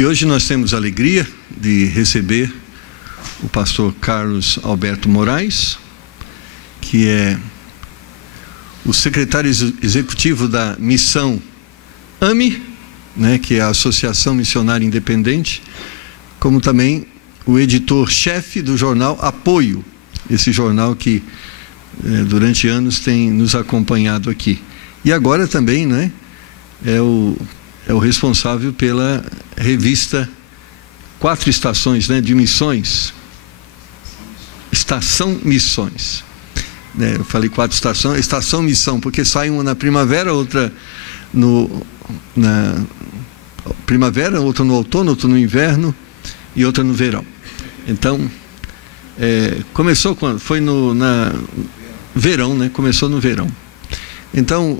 E hoje nós temos a alegria de receber o pastor Carlos Alberto Moraes, que é o secretário executivo da Missão AME, né, que é a Associação Missionária Independente, como também o editor-chefe do jornal Apoio, esse jornal que durante anos tem nos acompanhado aqui. E agora também, né, é o responsável pela revista 4 Estações, né, de Missões. Estação Missões. Eu falei 4 estações, Estação Missão, porque sai uma na primavera, outra na primavera, outra no outono, outra no inverno e outra no verão. Então, começou quando? Foi no verão, né? Começou no verão. Então,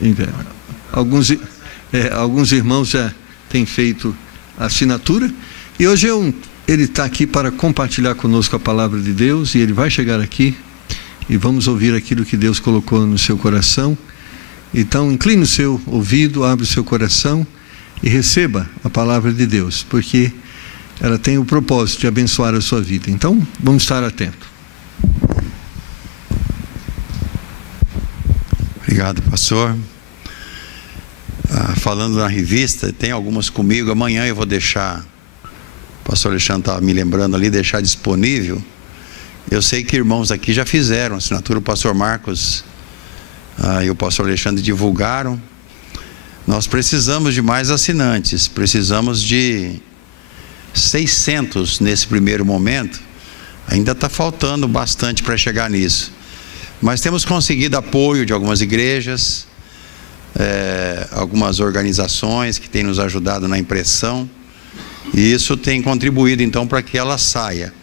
inverno. Alguns irmãos já têm feito a assinatura, e hoje ele está aqui para compartilhar conosco a palavra de Deus, e ele vai chegar aqui e vamos ouvir aquilo que Deus colocou no seu coração. Então, incline o seu ouvido, abre o seu coração e receba a palavra de Deus, porque ela tem o propósito de abençoar a sua vida. Então, vamos estar atentos. Obrigado, pastor. Falando na revista, tem algumas comigo. Amanhã eu vou deixar, o pastor Alexandre estava me lembrando ali, deixar disponível. Eu sei que irmãos aqui já fizeram assinatura, o pastor Marcos e o pastor Alexandre divulgaram. Nós precisamos de mais assinantes, precisamos de 600 nesse primeiro momento. Ainda está faltando bastante para chegar nisso, mas temos conseguido apoio de algumas igrejas, algumas organizações que têm nos ajudado na impressão, e isso tem contribuído então para que ela saia.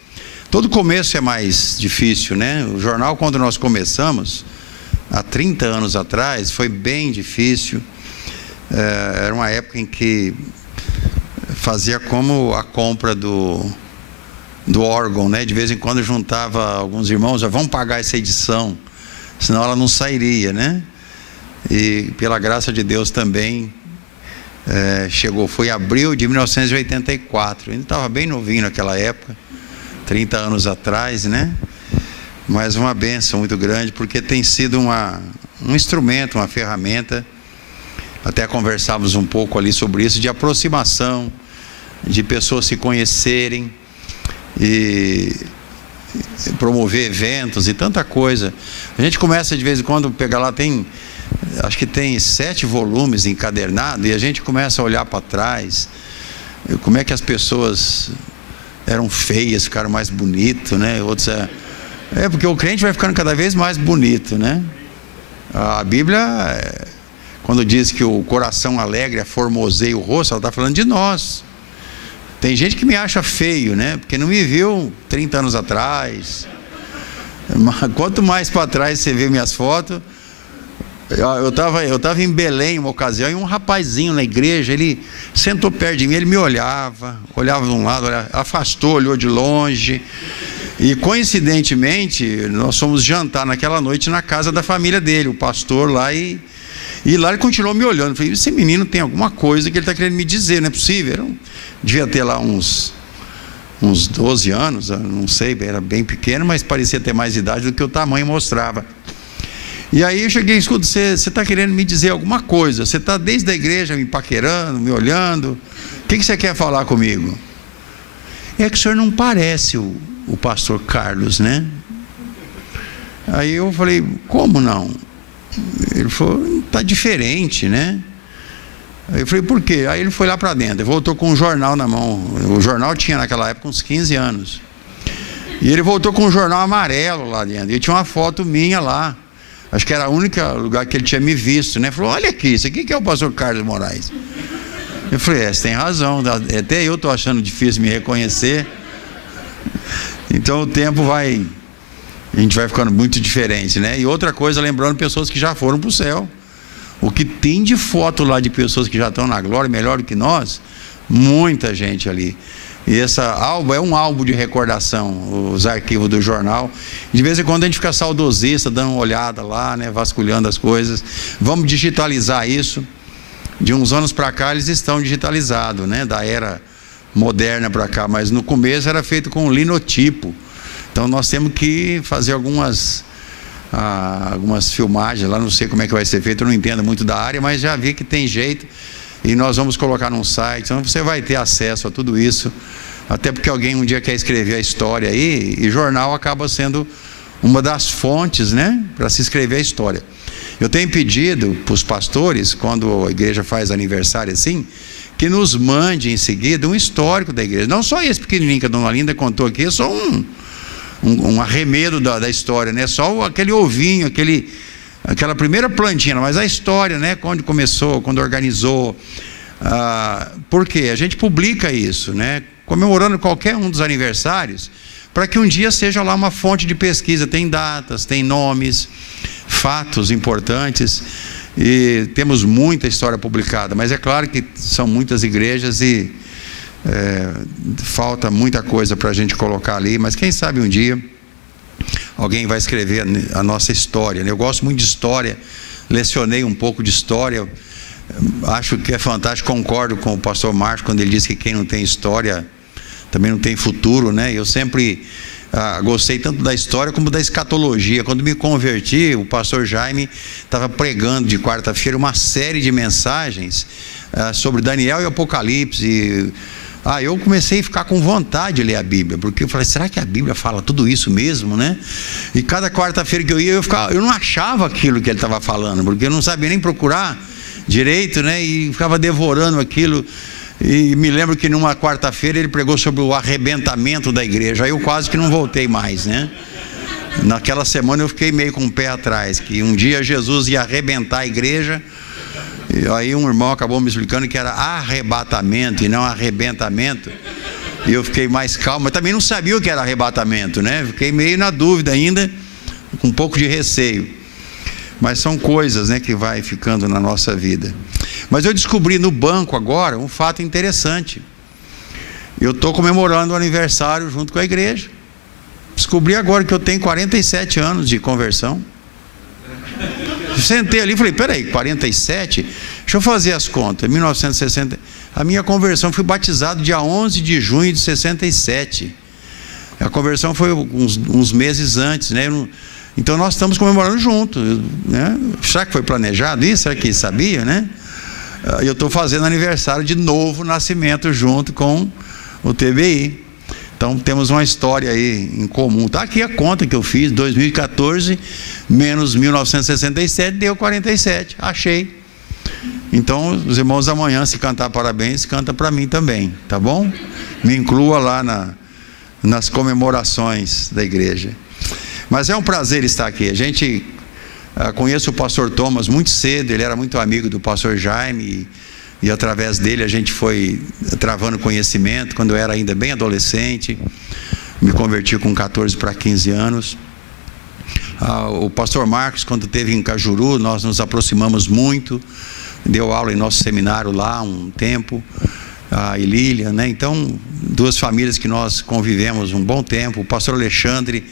Todo começo é mais difícil, né? O jornal, quando nós começamos há 30 anos atrás, foi bem difícil. Era uma época em que fazia como a compra do órgão, né? De vez em quando juntava alguns irmãos, já vamos pagar essa edição, senão ela não sairia, né? E pela graça de Deus também chegou, foi em abril de 1984, eu ainda estava bem novinho naquela época, 30 anos atrás, né? Mas uma bênção muito grande, porque tem sido um instrumento, uma ferramenta. Até conversávamos um pouco ali sobre isso, de aproximação, de pessoas se conhecerem e promover eventos e tanta coisa. A gente começa de vez em quando, pegar lá, acho que tem 7 volumes encadernados, e a gente começa a olhar para trás, como é que as pessoas eram feias, ficaram mais bonitas, né? Outros porque o crente vai ficando cada vez mais bonito, né? A Bíblia, quando diz que o coração alegre formoseia o rosto, ela está falando de nós. Tem gente que me acha feio, né? Porque não me viu 30 anos atrás. Quanto mais para trás você vê minhas fotos. Eu tava em Belém uma ocasião, e um rapazinho na igreja, ele sentou perto de mim, ele me olhava de um lado, afastou, olhou de longe. E coincidentemente, nós fomos jantar naquela noite na casa da família dele, o pastor lá, e lá ele continuou me olhando. Eu falei, esse menino tem alguma coisa que ele está querendo me dizer, não é possível. Devia ter lá uns 12 anos, não sei, era bem pequeno, mas parecia ter mais idade do que o tamanho mostrava. E aí eu cheguei, escuta, você está querendo me dizer alguma coisa, você está desde a igreja me paquerando, me olhando, o que você quer falar comigo? É que o senhor não parece o pastor Carlos, né? Aí eu falei, como não? Ele falou, está diferente, né? Aí eu falei, por quê? Aí ele foi lá para dentro, ele voltou com um jornal na mão. O jornal tinha naquela época uns 15 anos. E ele voltou com um jornal amarelo lá dentro, e tinha uma foto minha lá. Acho que era o único lugar que ele tinha me visto, né? Ele falou, olha aqui, isso aqui que é o pastor Carlos Moraes. Eu falei, você tem razão, até eu estou achando difícil me reconhecer. Então o tempo a gente vai ficando muito diferente, né? E outra coisa, lembrando pessoas que já foram para o céu. O que tem de foto lá de pessoas que já estão na glória, melhor do que nós, muita gente ali. E essa álbum é um álbum de recordação, os arquivos do jornal. De vez em quando a gente fica saudosista, dando uma olhada lá, né, vasculhando as coisas. Vamos digitalizar isso. De uns anos para cá eles estão digitalizados, né? Da era moderna para cá, mas no começo era feito com linotipo. Então nós temos que fazer algumas filmagens lá, não sei como é que vai ser feito, eu não entendo muito da área, mas já vi que tem jeito e nós vamos colocar num site, então você vai ter acesso a tudo isso, até porque alguém um dia quer escrever a história aí, e jornal acaba sendo uma das fontes, né, para se escrever a história. Eu tenho pedido para os pastores, quando a igreja faz aniversário assim, que nos mande em seguida um histórico da igreja, não só esse pequenininho que a dona Linda contou aqui, é só um arremedo da história, né? Só aquele ovinho, aquela primeira plantinha, mas a história, né? Quando começou, quando organizou. Por quê? A gente publica isso, né? Comemorando qualquer um dos aniversários, para que um dia seja lá uma fonte de pesquisa. Tem datas, tem nomes, fatos importantes, e temos muita história publicada, mas é claro que são muitas igrejas e falta muita coisa para a gente colocar ali, mas quem sabe um dia alguém vai escrever a nossa história, né? Eu gosto muito de história, lecionei um pouco de história, acho que é fantástico, concordo com o pastor Marcos quando ele diz que quem não tem história também não tem futuro, né? Eu sempre gostei tanto da história como da escatologia. Quando me converti, o pastor Jaime estava pregando de quarta-feira uma série de mensagens sobre Daniel e Apocalipse. Eu comecei a ficar com vontade de ler a Bíblia, porque eu falei, será que a Bíblia fala tudo isso mesmo, né? E cada quarta-feira que eu ia, eu não achava aquilo que ele estava falando, porque eu não sabia nem procurar direito, né? E ficava devorando aquilo. E me lembro que numa quarta-feira ele pregou sobre o arrebentamento da igreja. Aí eu quase que não voltei mais, né? Naquela semana eu fiquei meio com o pé atrás, que um dia Jesus ia arrebentar a igreja. E aí um irmão acabou me explicando que era arrebatamento e não arrebentamento. E eu fiquei mais calmo, mas também não sabia o que era arrebatamento, né? Fiquei meio na dúvida ainda, com um pouco de receio. Mas são coisas, né, que vai ficando na nossa vida. Mas eu descobri no banco agora um fato interessante. Eu estou comemorando o aniversário junto com a igreja. Descobri agora que eu tenho 47 anos de conversão. Sentei ali e falei, peraí, 47? Deixa eu fazer as contas. 1960, a minha conversão, fui batizado dia 11 de junho de 67. A conversão foi uns meses antes, né? Então nós estamos comemorando junto, né? Será que foi planejado isso? Será que sabia, né? Eu estou fazendo aniversário de novo nascimento junto com o TBI. Então temos uma história aí em comum. Está aqui a conta que eu fiz, 2014 menos 1967 deu 47, achei. Então os irmãos amanhã, se cantar parabéns, canta para mim também, tá bom? Me inclua lá nas comemorações da igreja. Mas é um prazer estar aqui. A gente conhece o pastor Thomas muito cedo, ele era muito amigo do pastor Jaime, e através dele a gente foi travando conhecimento. Quando eu era ainda bem adolescente, me converti com 14 para 15 anos. O pastor Marcos, quando esteve em Cajuru, nós nos aproximamos muito, deu aula em nosso seminário lá um tempo, e Lília, né? Então, duas famílias que nós convivemos um bom tempo. O pastor Alexandre,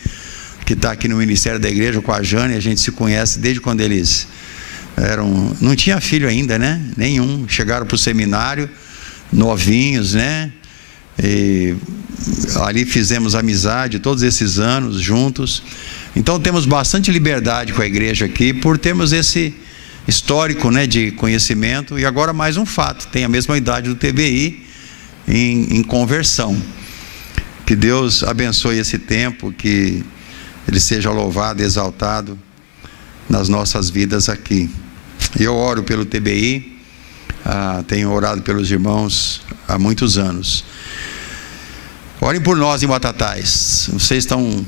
que está aqui no ministério da igreja com a Jane, a gente se conhece desde quando eles não tinha filho ainda, né? Nenhum. Chegaram para o seminário novinhos, né? E ali fizemos amizade todos esses anos juntos. Então temos bastante liberdade com a igreja aqui, por termos esse histórico, né, de conhecimento. E agora mais um fato, tem a mesma idade do TBI em conversão. Que Deus abençoe esse tempo, que Ele seja louvado e exaltado nas nossas vidas aqui. Eu oro pelo TBI, tenho orado pelos irmãos há muitos anos. Orem por nós em Batatais. Vocês estão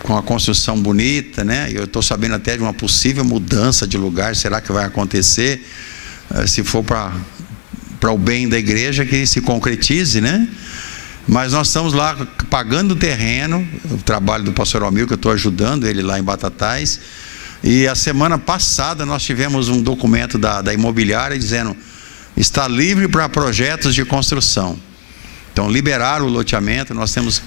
com a construção bonita, né? Eu estou sabendo até de uma possível mudança de lugar. Será que vai acontecer? Se for para o bem da igreja, que se concretize, né? Mas nós estamos lá pagando o terreno, o trabalho do pastor Almir, que eu estou ajudando ele lá em Batatais. E a semana passada nós tivemos um documento da imobiliária dizendo: está livre para projetos de construção. Então liberaram o loteamento. Nós temos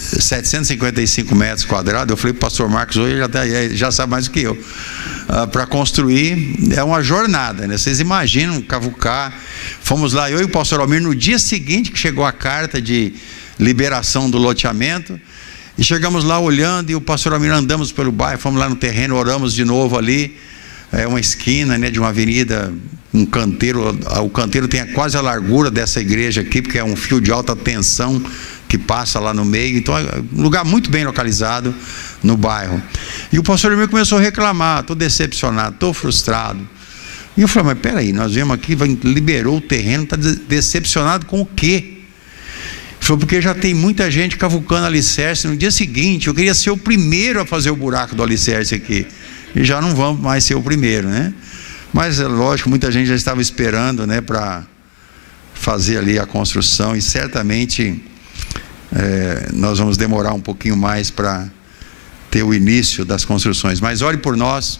755 metros quadrados. Eu falei para o pastor Marcos hoje, ele já sabe mais do que eu. Para construir é uma jornada, né? Vocês imaginam cavucar. Fomos lá, eu e o pastor Almir, no dia seguinte que chegou a carta de liberação do loteamento, e chegamos lá olhando, e o pastor Almir, andamos pelo bairro, fomos lá no terreno, oramos de novo ali. É uma esquina, né, de uma avenida, um canteiro. O canteiro tem quase a largura dessa igreja aqui, porque é um fio de alta tensão que passa lá no meio. Então é um lugar muito bem localizado no bairro. E o pastor Emílio começou a reclamar: estou decepcionado, estou frustrado. E eu falei: mas peraí, nós viemos aqui, liberou o terreno, está decepcionado com o quê? Ele falou: porque já tem muita gente cavucando alicerce. No dia seguinte eu queria ser o primeiro a fazer o buraco do alicerce aqui, e já não vamos mais ser o primeiro, né? Mas é lógico, muita gente já estava esperando, né, para fazer ali a construção, e certamente nós vamos demorar um pouquinho mais para ter o início das construções. Mas ore por nós,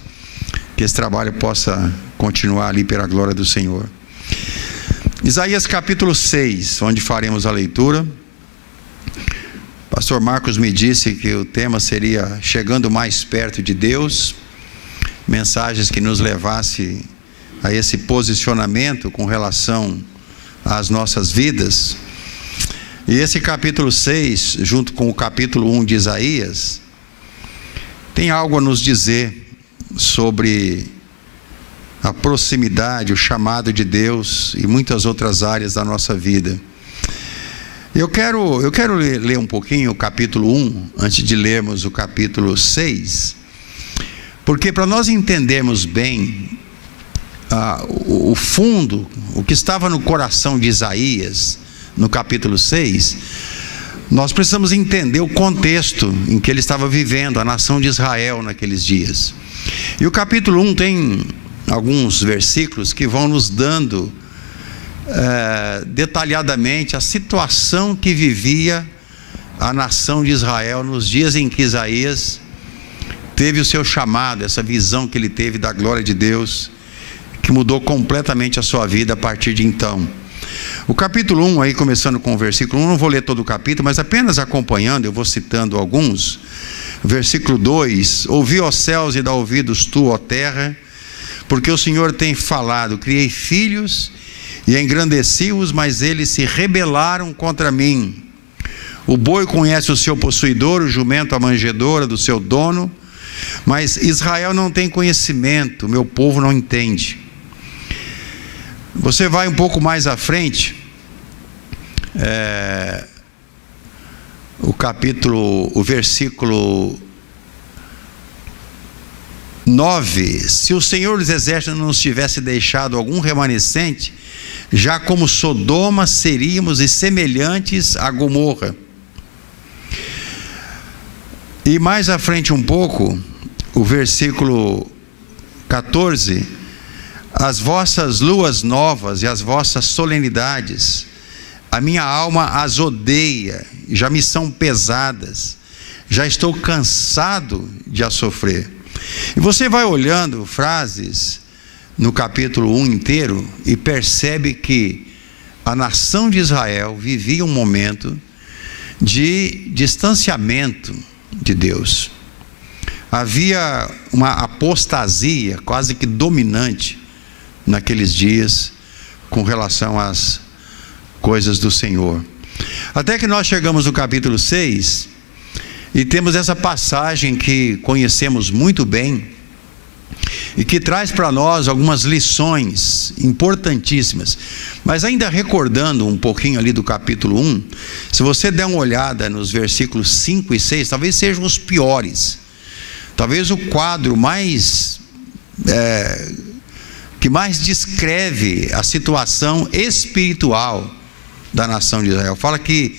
que esse trabalho possa continuar ali pela glória do Senhor. Isaías capítulo 6, onde faremos a leitura. Pastor Marcos me disse que o tema seria chegando mais perto de Deus, mensagens que nos levasse a esse posicionamento com relação às nossas vidas. E esse capítulo 6, junto com o capítulo 1 de Isaías, tem algo a nos dizer sobre a proximidade, o chamado de Deus e muitas outras áreas da nossa vida. Eu quero ler um pouquinho o capítulo 1, antes de lermos o capítulo 6, porque para nós entendermos bem o fundo, o que estava no coração de Isaías, no capítulo 6, nós precisamos entender o contexto em que ele estava vivendo, a nação de Israel naqueles dias. E o capítulo 1 tem alguns versículos que vão nos dando detalhadamente a situação que vivia a nação de Israel nos dias em que Isaías teve o seu chamado, essa visão que ele teve da glória de Deus, que mudou completamente a sua vida a partir de então. O capítulo 1, aí começando com o versículo 1, não vou ler todo o capítulo, mas apenas acompanhando, eu vou citando alguns. Versículo 2: ouvi, ó céus, e dá ouvidos tu, ó terra, porque o Senhor tem falado, criei filhos e engrandeci-os, mas eles se rebelaram contra mim. O boi conhece o seu possuidor, o jumento a manjedoura do seu dono, mas Israel não tem conhecimento, meu povo não entende. Você vai um pouco mais à frente, o versículo 9: se o Senhor dos Exércitos não nos tivesse deixado algum remanescente, já como Sodoma seríamos e semelhantes a Gomorra. E mais à frente um pouco, o versículo 14: as vossas luas novas e as vossas solenidades, a minha alma as odeia, já me são pesadas, já estou cansado de as sofrer. E você vai olhando frases no capítulo 1 inteiro e percebe que a nação de Israel vivia um momento de distanciamento de Deus. Havia uma apostasia quase que dominante naqueles dias com relação às coisas do Senhor. Até que nós chegamos no capítulo 6 e temos essa passagem que conhecemos muito bem e que traz para nós algumas lições importantíssimas. Mas ainda recordando um pouquinho ali do capítulo 1, se você der uma olhada nos versículos 5 e 6, talvez sejam os piores. Talvez o quadro que mais descreve a situação espiritual da nação de Israel. Fala que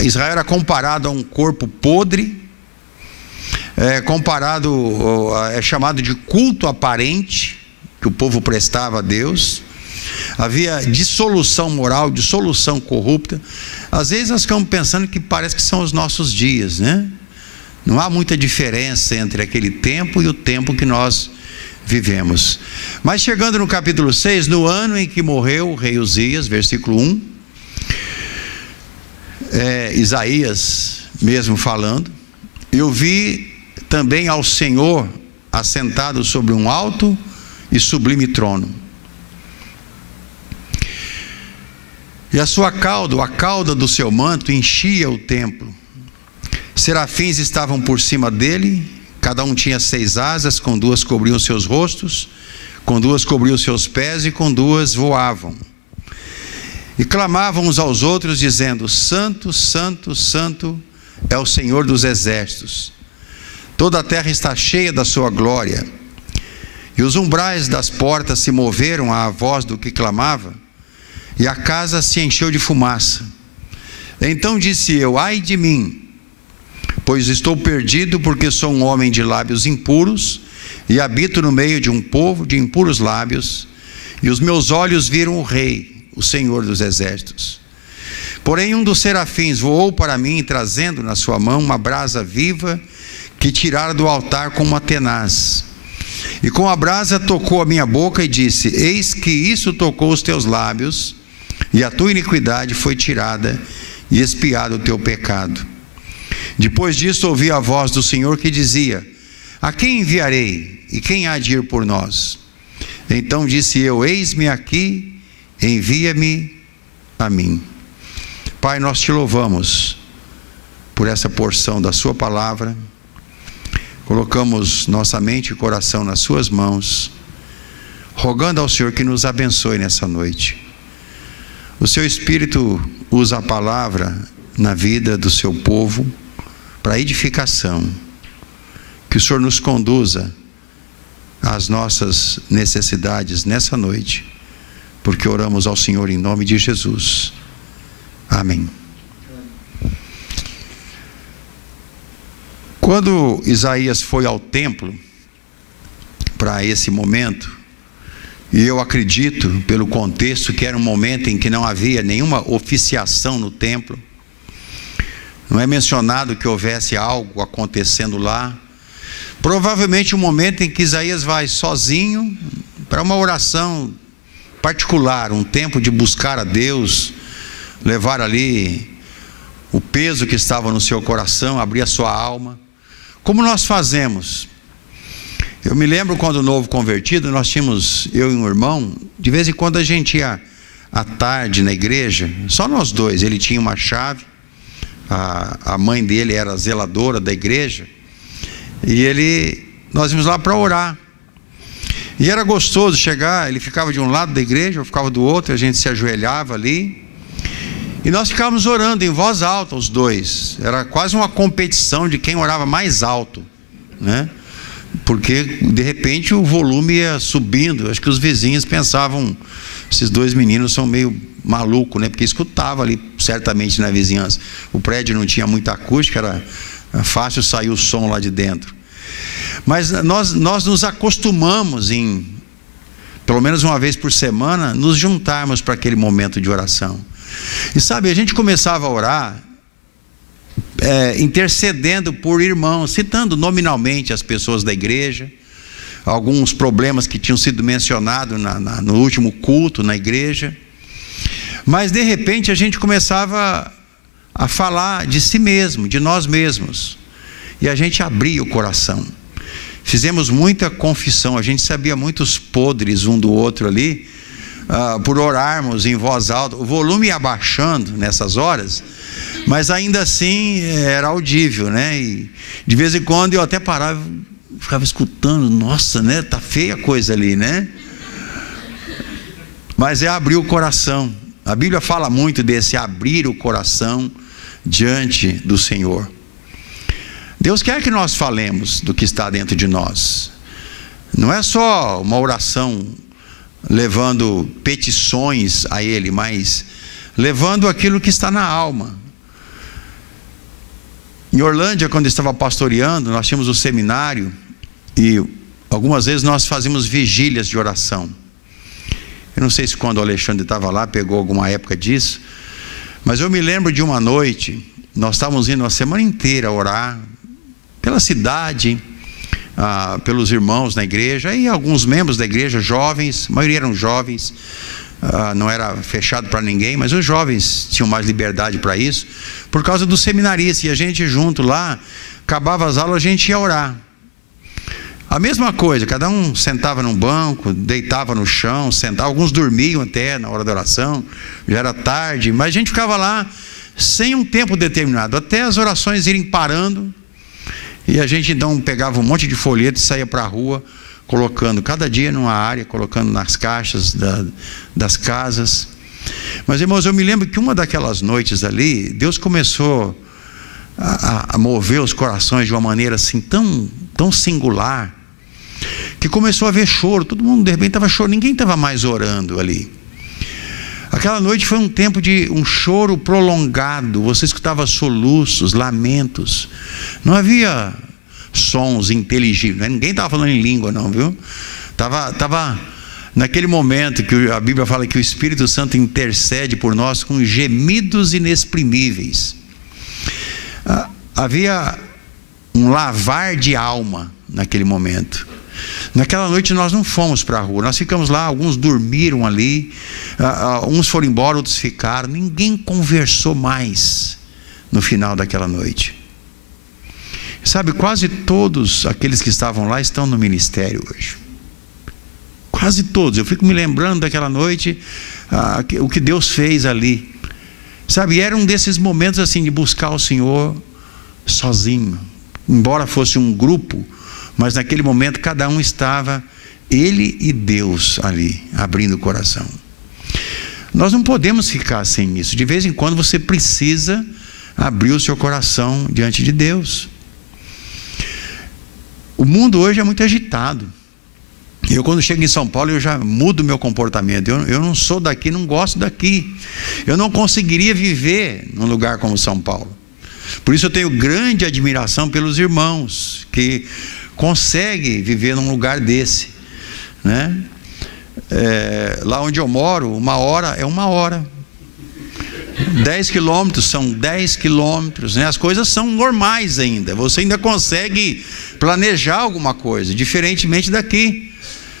Israel era comparado a um corpo podre, é chamado de culto aparente que o povo prestava a Deus. Havia dissolução moral, dissolução corrupta. Às vezes nós ficamos pensando que parece que são os nossos dias, né? Não há muita diferença entre aquele tempo e o tempo que nós vivemos. Mas chegando no capítulo 6, no ano em que morreu o rei Uzias, versículo 1, Isaías mesmo falando, eu vi também ao Senhor assentado sobre um alto e sublime trono. E a sua cauda, a cauda do seu manto enchia o templo. Serafins estavam por cima dele, cada um tinha 6 asas, com 2 cobriam seus rostos, com 2 cobriam seus pés e com 2 voavam. E clamavam uns aos outros dizendo: Santo, Santo, Santo é o Senhor dos exércitos. Toda a terra está cheia da sua glória. E os umbrais das portas se moveram à voz do que clamava, e a casa se encheu de fumaça. Então disse eu: ai de mim, pois estou perdido, porque sou um homem de lábios impuros, e habito no meio de um povo de impuros lábios, e os meus olhos viram o Rei, o Senhor dos exércitos. Porém um dos serafins voou para mim, trazendo na sua mão uma brasa viva, que tirara do altar com uma tenaz. E com a brasa tocou a minha boca e disse: eis que isso tocou os teus lábios, e a tua iniquidade foi tirada, e expiado o teu pecado. Depois disso ouvi a voz do Senhor que dizia: a quem enviarei, e quem há de ir por nós? Então disse eu: eis-me aqui, envia-me a mim. Pai, nós te louvamos por essa porção da sua palavra. Colocamos nossa mente e coração nas suas mãos, rogando ao Senhor que nos abençoe nessa noite. O seu Espírito usa a palavra na vida do seu povo para edificação. Que o Senhor nos conduza às nossas necessidades nessa noite, porque oramos ao Senhor em nome de Jesus. Amém. Quando Isaías foi ao templo para esse momento, e eu acredito pelo contexto que era um momento em que não havia nenhuma oficiação no templo, não é mencionado que houvesse algo acontecendo lá. Provavelmente um momento em que Isaías vai sozinho para uma oração particular, um tempo de buscar a Deus, levar ali o peso que estava no seu coração, abrir a sua alma, como nós fazemos. Eu me lembro quando novo convertido, nós tínhamos, eu e um irmão, de vez em quando a gente ia à tarde na igreja, só nós dois. Ele tinha uma chave, a mãe dele era zeladora da igreja, e nós íamos lá para orar. E era gostoso chegar, ele ficava de um lado da igreja, eu ficava do outro, a gente se ajoelhava ali, e nós ficávamos orando em voz alta, os dois. Era quase uma competição de quem orava mais alto, né? Porque de repente o volume ia subindo. Acho que os vizinhos pensavam: esses dois meninos são meio malucos, né? Porque escutava ali certamente na vizinhança. O prédio não tinha muita acústica, era fácil sair o som lá de dentro. Mas nós nos acostumamos em, pelo menos uma vez por semana, nos juntarmos para aquele momento de oração. E sabe, a gente começava a orar intercedendo por irmãos, citando nominalmente as pessoas da igreja, alguns problemas que tinham sido mencionados no último culto na igreja. Mas de repente a gente começava a falar de si mesmo, de nós mesmos, e a gente abria o coração. Fizemos muita confissão, a gente sabia muitos podres um do outro ali, por orarmos em voz alta. O volume ia abaixando nessas horas, mas ainda assim era audível, né? E de vez em quando eu até parava, ficava escutando. Nossa, né? Tá feia a coisa ali, né? Mas é abrir o coração. A Bíblia fala muito desse abrir o coração diante do Senhor. Deus quer que nós falemos do que está dentro de nós. Não é só uma oração levando petições a Ele, mas levando aquilo que está na alma. Em Orlândia, quando estava pastoreando, nós tínhamos um seminário, e algumas vezes nós fazíamos vigílias de oração. Eu não sei se quando o Alexandre estava lá pegou alguma época disso, mas eu me lembro de uma noite, nós estávamos indo a semana inteira orar pela cidade, pelos irmãos na igreja, e alguns membros da igreja, jovens, a maioria eram jovens, não era fechado para ninguém, mas os jovens tinham mais liberdade para isso, por causa do seminarista. E a gente junto lá, acabava as aulas, a gente ia orar. A mesma coisa, cada um sentava num banco, deitava no chão, sentava, alguns dormiam até na hora da oração, já era tarde, mas a gente ficava lá sem um tempo determinado, até as orações irem parando, e a gente então pegava um monte de folheto e saía para a rua, colocando cada dia numa área, colocando nas caixas das casas. Mas, irmãos, eu me lembro que uma daquelas noites ali, Deus começou a mover os corações de uma maneira assim tão singular, que começou a haver choro. Todo mundo de repente estava chorando, ninguém estava mais orando ali. Aquela noite foi um tempo de um choro prolongado. Você escutava soluços, lamentos, não havia sons inteligíveis, ninguém estava falando em língua não, viu? Tava naquele momento que a Bíblia fala que o Espírito Santo intercede por nós com gemidos inexprimíveis. Havia um lavar de alma naquele momento. Naquela noite nós não fomos para a rua, nós ficamos lá, alguns dormiram ali, uns foram embora, outros ficaram, ninguém conversou mais no final daquela noite. Sabe, quase todos aqueles que estavam lá estão no ministério hoje, quase todos. Eu fico me lembrando daquela noite, o que Deus fez ali, sabe, era um desses momentos assim de buscar o Senhor sozinho, embora fosse um grupo, mas naquele momento cada um estava, ele e Deus ali, abrindo o coração. Nós não podemos ficar sem isso. De vez em quando você precisa abrir o seu coração diante de Deus. O mundo hoje é muito agitado. Eu, quando chego em São Paulo, eu já mudo meu comportamento. Eu não sou daqui, não gosto daqui. Eu não conseguiria viver num lugar como São Paulo. Por isso eu tenho grande admiração pelos irmãos que conseguem viver num lugar desse, né? Lá onde eu moro, 1 hora é 1 hora, 10 quilômetros são 10 quilômetros, né? As coisas são normais ainda, você ainda consegue planejar alguma coisa, diferentemente daqui,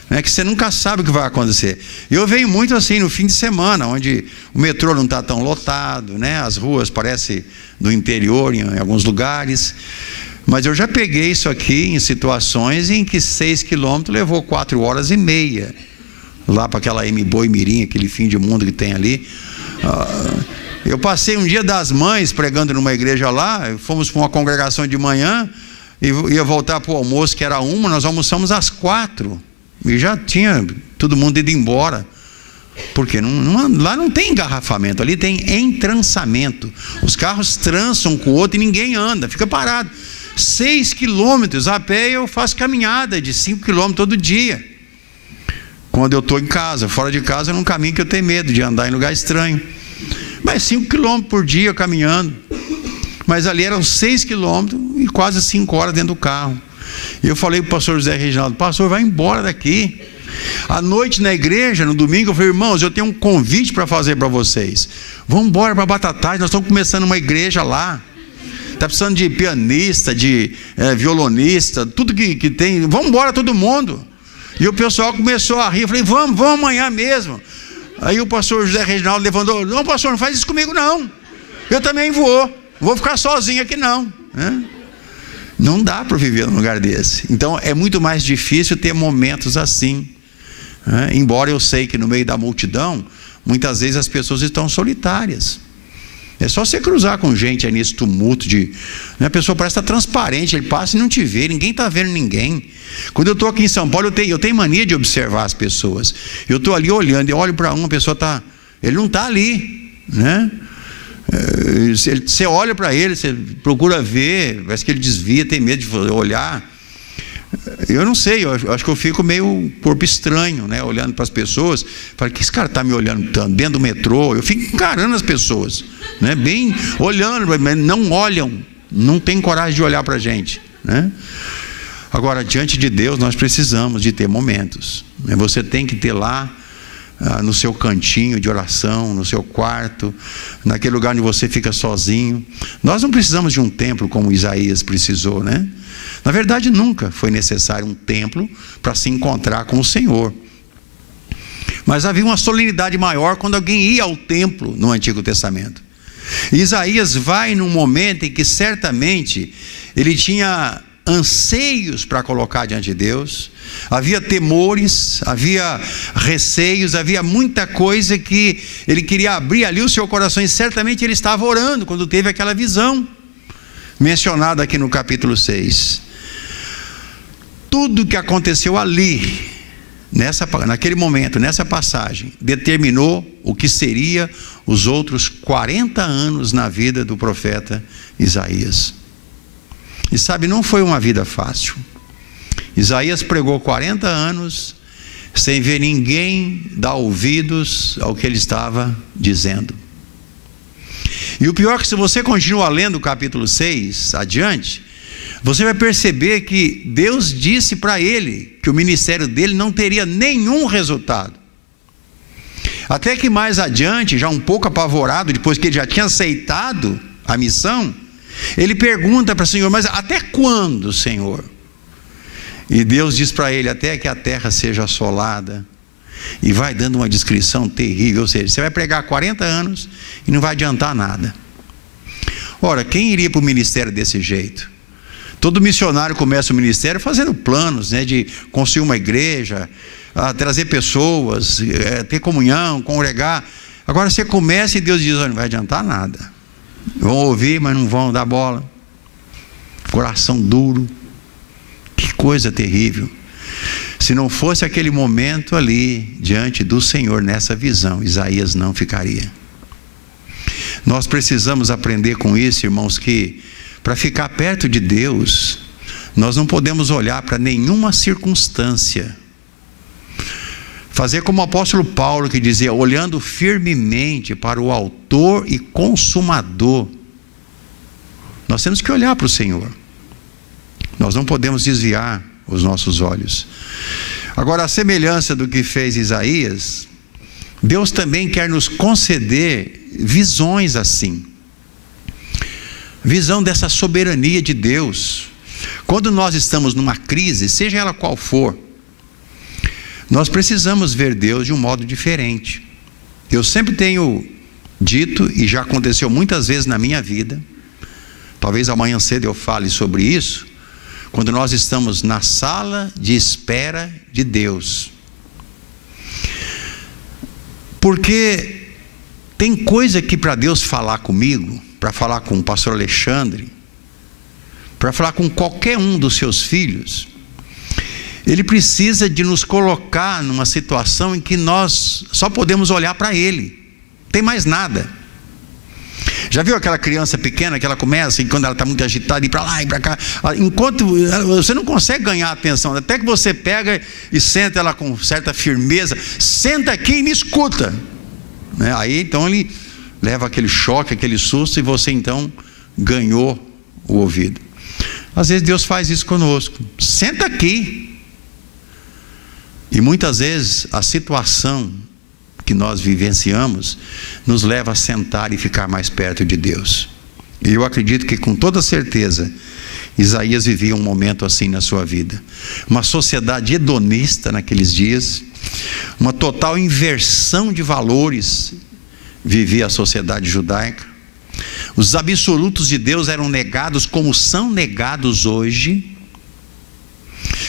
né? Que você nunca sabe o que vai acontecer. E eu venho muito assim no fim de semana, onde o metrô não está tão lotado, né? As ruas parecem do interior em alguns lugares. Mas eu já peguei isso aqui em situações em que 6 quilômetros levou 4 horas e meia. Lá para aquela M-Boi Mirim, aquele fim de mundo que tem ali. Eu passei um dia das mães pregando numa igreja lá. Fomos para uma congregação de manhã e ia voltar para o almoço, que era 1, nós almoçamos às 4. E já tinha todo mundo ido embora. Porque lá não tem engarrafamento, ali tem entrançamento. Os carros trançam com o outro e ninguém anda, fica parado. 6 quilômetros a pé, eu faço caminhada de 5 quilômetros todo dia. Quando eu estou em casa, fora de casa, é um caminho que eu tenho medo de andar em lugar estranho. Mas 5 quilômetros por dia caminhando. Mas ali eram 6 quilômetros e quase 5 horas dentro do carro. E eu falei para o pastor José Reginaldo: pastor, vai embora daqui. À noite na igreja, no domingo, eu falei: irmãos, eu tenho um convite para fazer para vocês. Vamos embora para Batatais, nós estamos começando uma igreja lá. Está precisando de pianista, de violonista, tudo que tem. Vamos embora todo mundo. E o pessoal começou a rir. Eu falei: vamos amanhã mesmo. Aí o pastor José Reginaldo levantou: não, pastor, não faz isso comigo não. Eu também vou ficar sozinho aqui não. Não dá para viver num lugar desse. Então é muito mais difícil ter momentos assim. Embora eu sei que no meio da multidão, muitas vezes as pessoas estão solitárias. É só você cruzar com gente aí nesse tumulto a pessoa parece estar transparente, ele passa e não te vê, ninguém está vendo ninguém. Quando eu estou aqui em São Paulo, eu tenho mania de observar as pessoas. Eu estou ali olhando, eu olho para uma pessoa, ele não está ali, né? Você olha para ele, você procura ver, parece que ele desvia, tem medo de olhar. Eu não sei, eu acho que eu fico meio corpo estranho, né? Olhando para as pessoas. Falo: que esse cara está me olhando tanto, dentro do metrô. Eu fico encarando as pessoas, né? Bem olhando, mas não olham, não tem coragem de olhar para a gente, né? Agora, diante de Deus, nós precisamos de ter momentos, né? Você tem que ter lá no seu cantinho de oração, no seu quarto, naquele lugar onde você fica sozinho. Nós não precisamos de um templo como Isaías precisou, né? Na verdade, nunca foi necessário um templo para se encontrar com o Senhor. Mas havia uma solenidade maior quando alguém ia ao templo no Antigo Testamento. Isaías vai num momento em que certamente ele tinha anseios para colocar diante de Deus, havia temores, havia receios, havia muita coisa que ele queria abrir ali o seu coração, e certamente ele estava orando quando teve aquela visão mencionada aqui no capítulo 6. Tudo que aconteceu ali, naquele momento, nessa passagem, determinou o que seria os outros 40 anos na vida do profeta Isaías. E sabe, não foi uma vida fácil. Isaías pregou 40 anos sem ver ninguém dar ouvidos ao que ele estava dizendo. E o pior é que, se você continua lendo o capítulo 6 adiante, você vai perceber que Deus disse para ele que o ministério dele não teria nenhum resultado. Até que mais adiante, já um pouco apavorado, depois que ele já tinha aceitado a missão, ele pergunta para o Senhor: mas até quando, Senhor? E Deus diz para ele: até que a terra seja assolada. E vai dando uma descrição terrível. Ou seja, você vai pregar 40 anos e não vai adiantar nada. Ora, quem iria para o ministério desse jeito? Todo missionário começa o ministério fazendo planos, né, de construir uma igreja, trazer pessoas, ter comunhão, congregar. Agora você começa e Deus diz: não vai adiantar nada. Vão ouvir, mas não vão dar bola. Coração duro. Que coisa terrível. Se não fosse aquele momento ali, diante do Senhor, nessa visão, Isaías não ficaria. Nós precisamos aprender com isso, irmãos, que para ficar perto de Deus, nós não podemos olhar para nenhuma circunstância. Fazer como o apóstolo Paulo, que dizia: olhando firmemente para o autor e consumador. Nós temos que olhar para o Senhor. Nós não podemos desviar os nossos olhos. Agora, a semelhança do que fez Isaías, Deus também quer nos conceder visões assim. Visão dessa soberania de Deus. Quando nós estamos numa crise, seja ela qual for, nós precisamos ver Deus de um modo diferente. Eu sempre tenho dito, e já aconteceu muitas vezes na minha vida, talvez amanhã cedo eu fale sobre isso, quando nós estamos na sala de espera de Deus. Porque tem coisa que para Deus falar comigo, para falar com o pastor Alexandre, para falar com qualquer um dos seus filhos, Ele precisa de nos colocar numa situação em que nós só podemos olhar para Ele, não tem mais nada. Já viu aquela criança pequena que ela começa, e quando ela está muito agitada, ir para lá e para cá, enquanto você não consegue ganhar a atenção, até que você pega e senta ela com certa firmeza: senta aqui e me escuta, né? Aí então ele leva aquele choque, aquele susto, e você então ganhou o ouvido. Às vezes Deus faz isso conosco: senta aqui. E muitas vezes a situação que nós vivenciamos nos leva a sentar e ficar mais perto de Deus. E eu acredito que, com toda certeza, Isaías vivia um momento assim na sua vida. Uma sociedade hedonista naqueles dias, uma total inversão de valores vivia a sociedade judaica. Os absolutos de Deus eram negados como são negados hoje.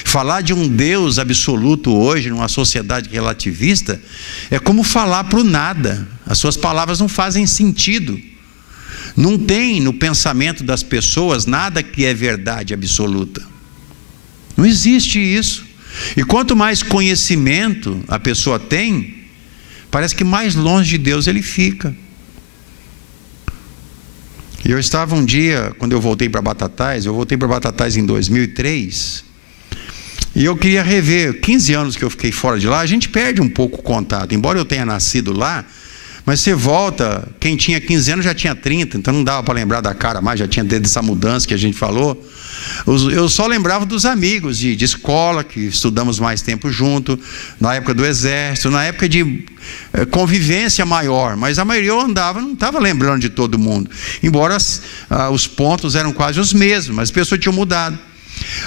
Falar de um Deus absoluto hoje, numa sociedade relativista, é como falar para o nada. As suas palavras não fazem sentido. Não tem no pensamento das pessoas nada que é verdade absoluta. Não existe isso. E quanto mais conhecimento a pessoa tem, parece que mais longe de Deus ele fica. E eu estava um dia, quando eu voltei para Batatais, em 2003, e eu queria rever 15 anos que eu fiquei fora de lá. A gente perde um pouco o contato, embora eu tenha nascido lá, mas você volta, quem tinha 15 anos já tinha 30, então não dava para lembrar da cara mais, já tinha desde essa mudança que a gente falou. Eu só lembrava dos amigos de escola, que estudamos mais tempo junto, na época do exército, na época de convivência maior, mas a maioria eu andava, não estava lembrando de todo mundo, embora os pontos eram quase os mesmos, mas as pessoas tinham mudado.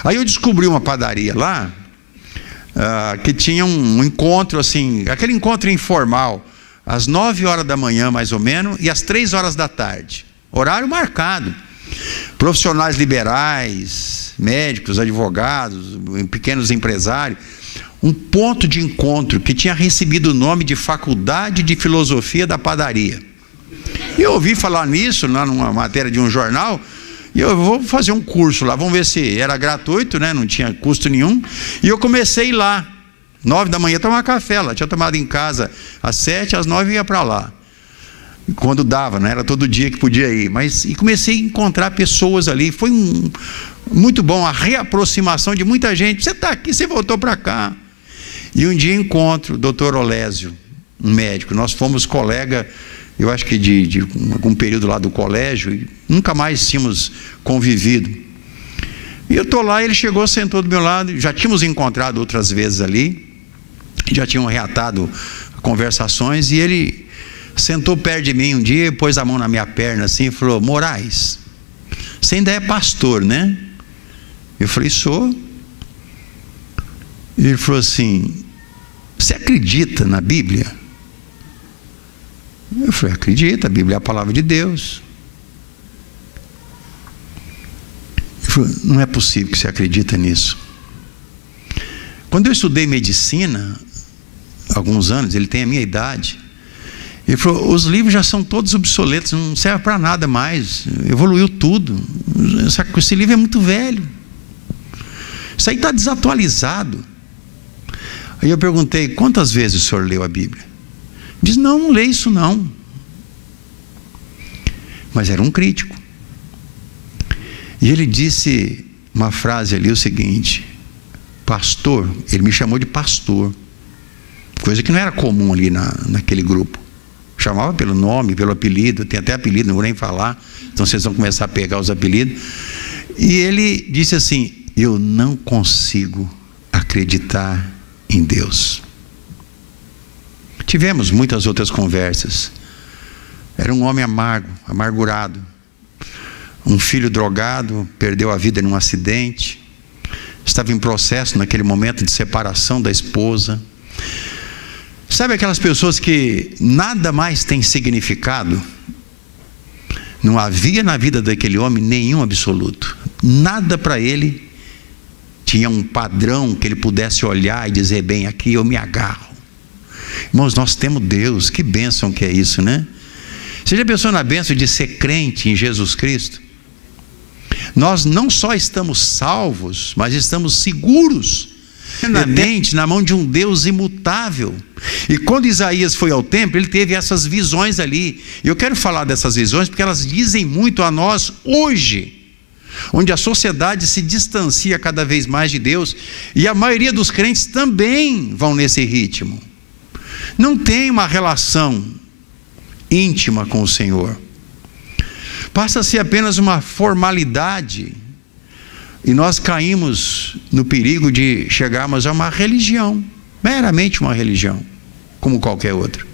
Aí eu descobri uma padaria lá, que tinha um encontro assim, aquele encontro informal, às 9 horas da manhã mais ou menos, e às 3 horas da tarde, horário marcado. Profissionais liberais, médicos, advogados, pequenos empresários, um ponto de encontro que tinha recebido o nome de Faculdade de Filosofia da Padaria. E eu ouvi falar nisso lá numa matéria de um jornal, e eu vou fazer um curso lá, vamos ver se era gratuito, né? Não tinha custo nenhum. E eu comecei lá, 9 da manhã, tomar café lá. Tinha tomado em casa às 7, às 9 ia para lá. Quando dava, não era todo dia que podia ir. E comecei a encontrar pessoas ali. Foi muito bom, a reaproximação de muita gente. Você está aqui, você voltou para cá. E um dia encontro o doutor Olésio, um médico. Nós fomos colega, eu acho que de algum período lá do colégio, e nunca mais tínhamos convivido. E eu estou lá, ele chegou, sentou do meu lado, já tínhamos encontrado outras vezes ali, já tinham reatado conversações, e ele sentou perto de mim um dia, pôs a mão na minha perna assim e falou: Moraes, você ainda é pastor, né? Eu falei: sou. Ele falou assim: você acredita na Bíblia? Eu falei: acredito, a Bíblia é a palavra de Deus. Ele falou: não é possível que você acredita nisso. Quando eu estudei medicina, alguns anos, ele tem a minha idade, ele falou: os livros já são todos obsoletos, não serve para nada mais, evoluiu tudo, esse livro é muito velho, isso aí está desatualizado. Aí eu perguntei: quantas vezes o senhor leu a Bíblia? Diz: não leio isso não. Mas era um crítico. E ele disse uma frase ali, o seguinte: pastor, ele me chamou de pastor, coisa que não era comum ali naquele grupo. Chamava pelo nome, pelo apelido, tem até apelido, não vou nem falar, então vocês vão começar a pegar os apelidos. E ele disse assim: eu não consigo acreditar em Deus. Tivemos muitas outras conversas. Era um homem amargo, amargurado, um filho drogado, perdeu a vida num acidente, estava em processo naquele momento de separação da esposa. Sabe aquelas pessoas que nada mais tem significado? Não havia na vida daquele homem nenhum absoluto, nada para ele tinha um padrão que ele pudesse olhar e dizer: bem, aqui eu me agarro. Irmãos, nós temos Deus, que bênção que é isso, né? Você já pensou na bênção de ser crente em Jesus Cristo? Nós não só estamos salvos, mas estamos seguros na mão de um Deus imutável. E quando Isaías foi ao templo, ele teve essas visões ali. E eu quero falar dessas visões porque elas dizem muito a nós hoje, onde a sociedade se distancia cada vez mais de Deus, e a maioria dos crentes também vão nesse ritmo. Não tem uma relação íntima com o Senhor. Passa a ser apenas uma formalidade, e nós caímos no perigo de chegarmos a uma religião, meramente uma religião, como qualquer outra.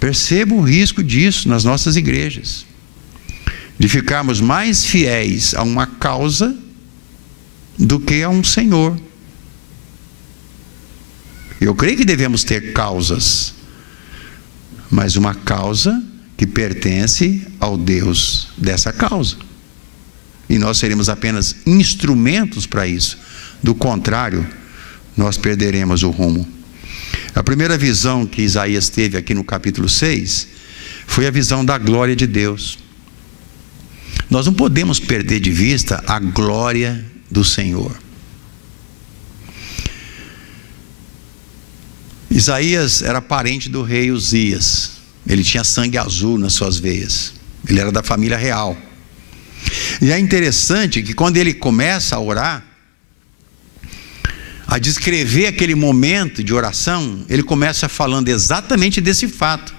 Perceba o risco disso nas nossas igrejas, de ficarmos mais fiéis a uma causa do que a um Senhor. Eu creio que devemos ter causas, mas uma causa que pertence ao Deus dessa causa, e nós seremos apenas instrumentos para isso. Do contrário, nós perderemos o rumo. A primeira visão que Isaías teve aqui no capítulo 6 foi a visão da glória de Deus. Nós não podemos perder de vista a glória do Senhor. Isaías era parente do rei Uzias. Ele tinha sangue azul nas suas veias. Ele era da família real. E é interessante que quando ele começa a orar, a descrever aquele momento de oração, ele começa falando exatamente desse fato.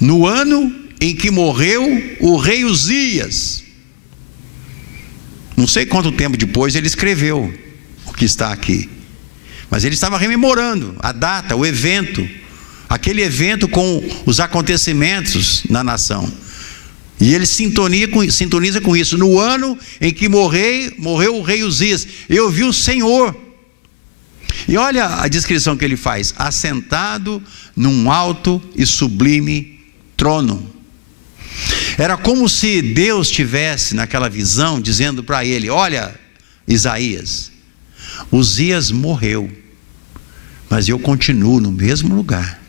No ano em que morreu o rei Uzias. Não sei quanto tempo depois ele escreveu o que está aqui, mas ele estava rememorando a data, o evento, aquele evento com os acontecimentos na nação. E ele sintoniza com isso. No ano em que morreu o rei Uzias, eu vi o Senhor E olha a descrição que ele faz: assentado num alto e sublime trono. Era como se Deus tivesse naquela visão dizendo para ele: olha, Isaías, Uzias morreu, mas eu continuo no mesmo lugar,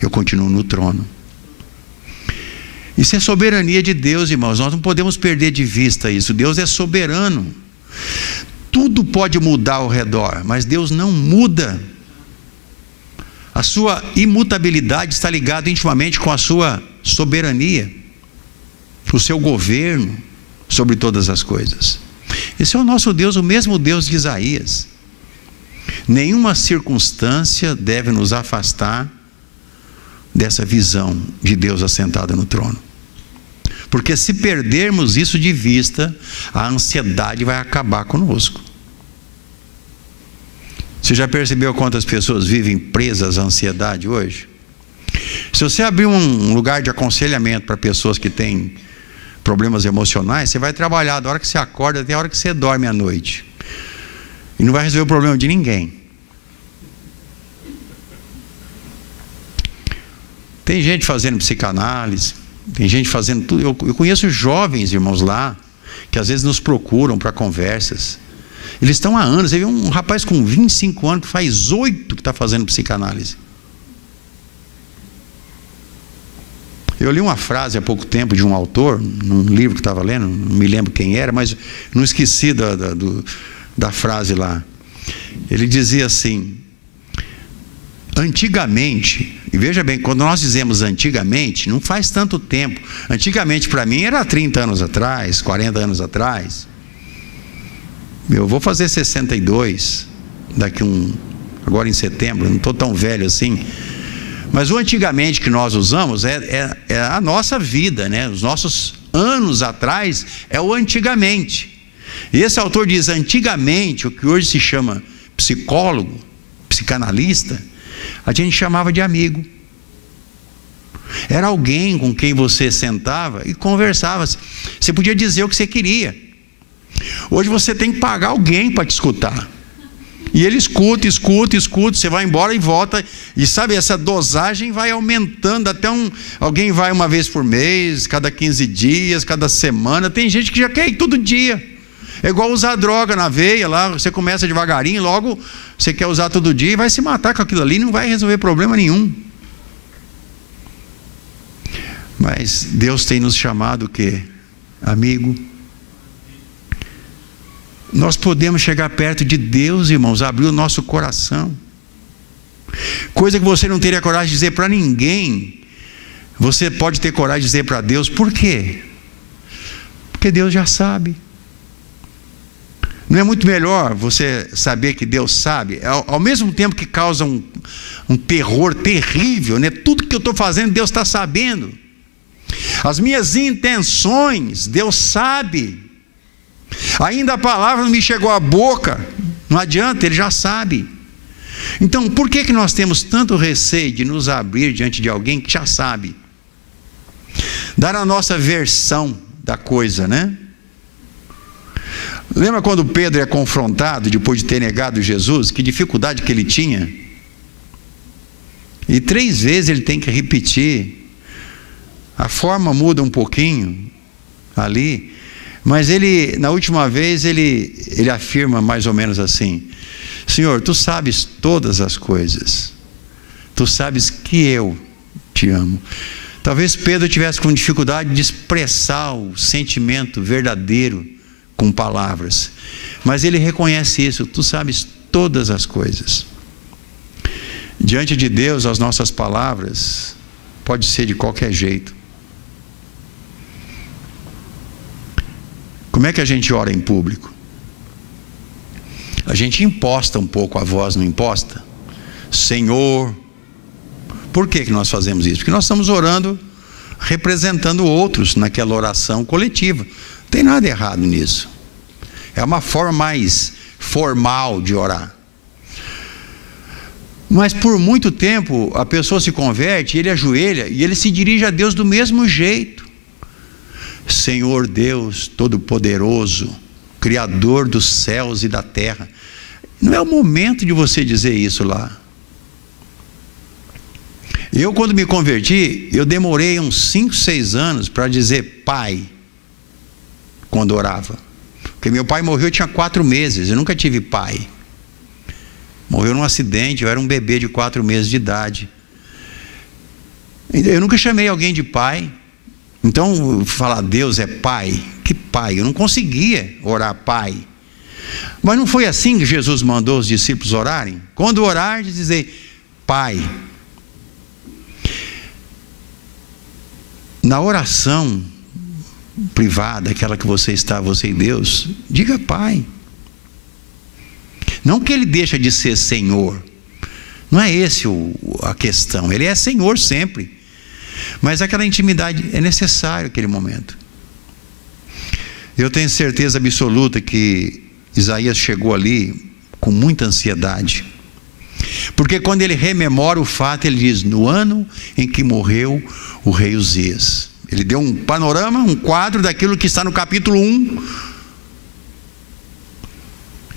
eu continuo no trono. Isso é soberania de Deus, irmãos. Nós não podemos perder de vista isso. Deus é soberano. Tudo pode mudar ao redor, mas Deus não muda. A sua imutabilidade está ligada intimamente com a sua soberania, o seu governo sobre todas as coisas. Esse é o nosso Deus, o mesmo Deus de Isaías. Nenhuma circunstância deve nos afastar dessa visão de Deus assentado no trono, porque se perdermos isso de vista, a ansiedade vai acabar conosco. Você já percebeu quantas pessoas vivem presas à ansiedade hoje? Se você abrir um lugar de aconselhamento para pessoas que têm problemas emocionais, você vai trabalhar da hora que você acorda até a hora que você dorme à noite, e não vai resolver o problema de ninguém. Tem gente fazendo psicanálise, tem gente fazendo tudo. Eu conheço jovens, irmãos, lá, que às vezes nos procuram para conversas. Eles estão há anos. Você vê um rapaz com 25 anos que faz 8 que está fazendo psicanálise. Eu li uma frase há pouco tempo de um autor, num livro que estava lendo, não me lembro quem era, mas não esqueci da frase lá. Ele dizia assim: antigamente, e veja bem, quando nós dizemos antigamente, não faz tanto tempo. Antigamente para mim era 30 anos atrás, 40 anos atrás. Eu vou fazer 62 agora em setembro, não estou tão velho assim. Mas o antigamente que nós usamos é a nossa vida, né? Os nossos anos atrás é o antigamente. E esse autor diz: antigamente, o que hoje se chama psicólogo, psicanalista, a gente chamava de amigo. Era alguém com quem você sentava e conversava. Você podia dizer o que você queria. Hoje você tem que pagar alguém para te escutar. E ele escuta. Você vai embora e volta. E sabe, essa dosagem vai aumentando até alguém vai uma vez por mês, cada 15 dias, cada semana. Tem gente que já quer ir todo dia. É igual usar droga na veia lá. Você começa devagarinho, logo você quer usar todo dia e vai se matar com aquilo ali, não vai resolver problema nenhum. Mas Deus tem nos chamado o quê? Amigo. Nós podemos chegar perto de Deus, irmãos, abrir o nosso coração. Coisa que você não teria coragem de dizer para ninguém, você pode ter coragem de dizer para Deus. Por quê? Porque Deus já sabe. Não é muito melhor você saber que Deus sabe? Ao mesmo tempo que causa um terror terrível, né? Tudo que eu estou fazendo, Deus está sabendo. As minhas intenções, Deus sabe. Ainda a palavra não me chegou à boca, não adianta, Ele já sabe. Então, por que nós temos tanto receio de nos abrir diante de alguém que já sabe? Dar a nossa versão da coisa, né? Lembra quando Pedro é confrontado depois de ter negado Jesus? Que dificuldade que ele tinha? E 3 vezes ele tem que repetir. A forma muda um pouquinho ali, mas ele, na última vez, ele afirma mais ou menos assim: Senhor, Tu sabes todas as coisas, Tu sabes que eu te amo. Talvez Pedro tivesse com dificuldade de expressar o sentimento verdadeiro com palavras, mas ele reconhece isso: Tu sabes todas as coisas. Diante de Deus, as nossas palavras pode ser de qualquer jeito. Como é que a gente ora em público? A gente imposta um pouco a voz, não imposta? Senhor. Por que nós fazemos isso? Porque nós estamos orando representando outros naquela oração coletiva. Não tem nada errado nisso. É uma forma mais formal de orar. Mas por muito tempo a pessoa se converte, ele ajoelha e ele se dirige a Deus do mesmo jeito. Senhor Deus Todo-Poderoso, Criador dos céus e da terra. Não é o momento de você dizer isso lá. Eu, quando me converti, eu demorei uns 5, 6 anos para dizer pai, quando orava. Porque meu pai morreu, eu tinha 4 meses, eu nunca tive pai. Morreu num acidente, eu era um bebê de 4 meses de idade. Eu nunca chamei alguém de pai. Então, falar Deus é pai, que pai? Eu não conseguia orar pai. Mas não foi assim que Jesus mandou os discípulos orarem? Quando orar, dizer pai. Na oração privada, aquela que você e Deus, diga pai. Não que ele deixa de ser Senhor, não é esse a questão, ele é Senhor sempre, mas aquela intimidade é necessária naquele momento. Eu tenho certeza absoluta que Isaías chegou ali com muita ansiedade, porque quando ele rememora o fato, ele diz: no ano em que morreu o rei Uzias. Ele deu um panorama, um quadro daquilo que está no capítulo 1.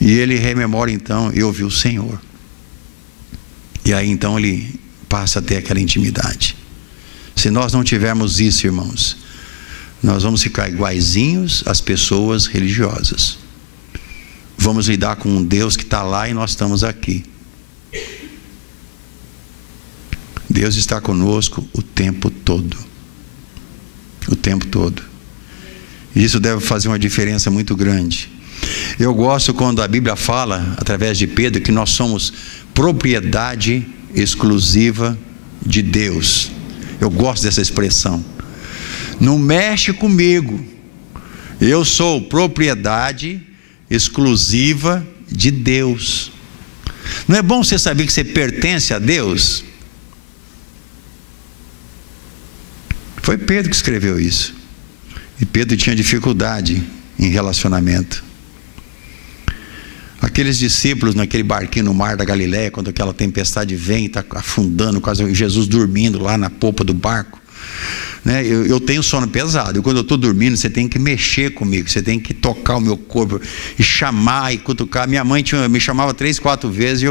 E ele rememora então: eu vi o Senhor. E aí então ele passa a ter aquela intimidade. Se nós não tivermos isso, irmãos, nós vamos ficar iguaizinhos às pessoas religiosas. Vamos lidar com um Deus que está lá e nós estamos aqui. Deus está conosco o tempo todo. O tempo todo. E isso deve fazer uma diferença muito grande. Eu gosto quando a Bíblia fala, através de Pedro, que nós somos propriedade exclusiva de Deus. Eu gosto dessa expressão. Não mexe comigo. Eu sou propriedade exclusiva de Deus. Não é bom você saber que você pertence a Deus? Foi Pedro que escreveu isso. E Pedro tinha dificuldade em relacionamento. Aqueles discípulos naquele barquinho no mar da Galileia, quando aquela tempestade vem e está afundando, quase Jesus dormindo lá na popa do barco, né? Eu tenho sono pesado, e quando eu estou dormindo, você tem que mexer comigo, você tem que tocar o meu corpo e chamar e cutucar. Minha mãe me chamava 3, 4 vezes, e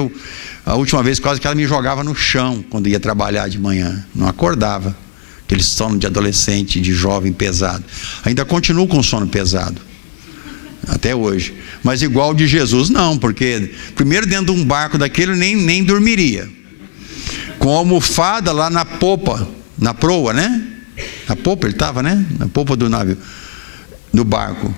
a última vez quase que ela me jogava no chão quando ia trabalhar de manhã, não acordava. Aquele sono de adolescente, de jovem pesado. Ainda continuo com sono pesado até hoje, mas igual o de Jesus não, porque primeiro dentro de um barco daquele nem dormiria, com a almofada lá na popa, na proa, né? Na popa ele estava, né? Na popa do navio, do barco,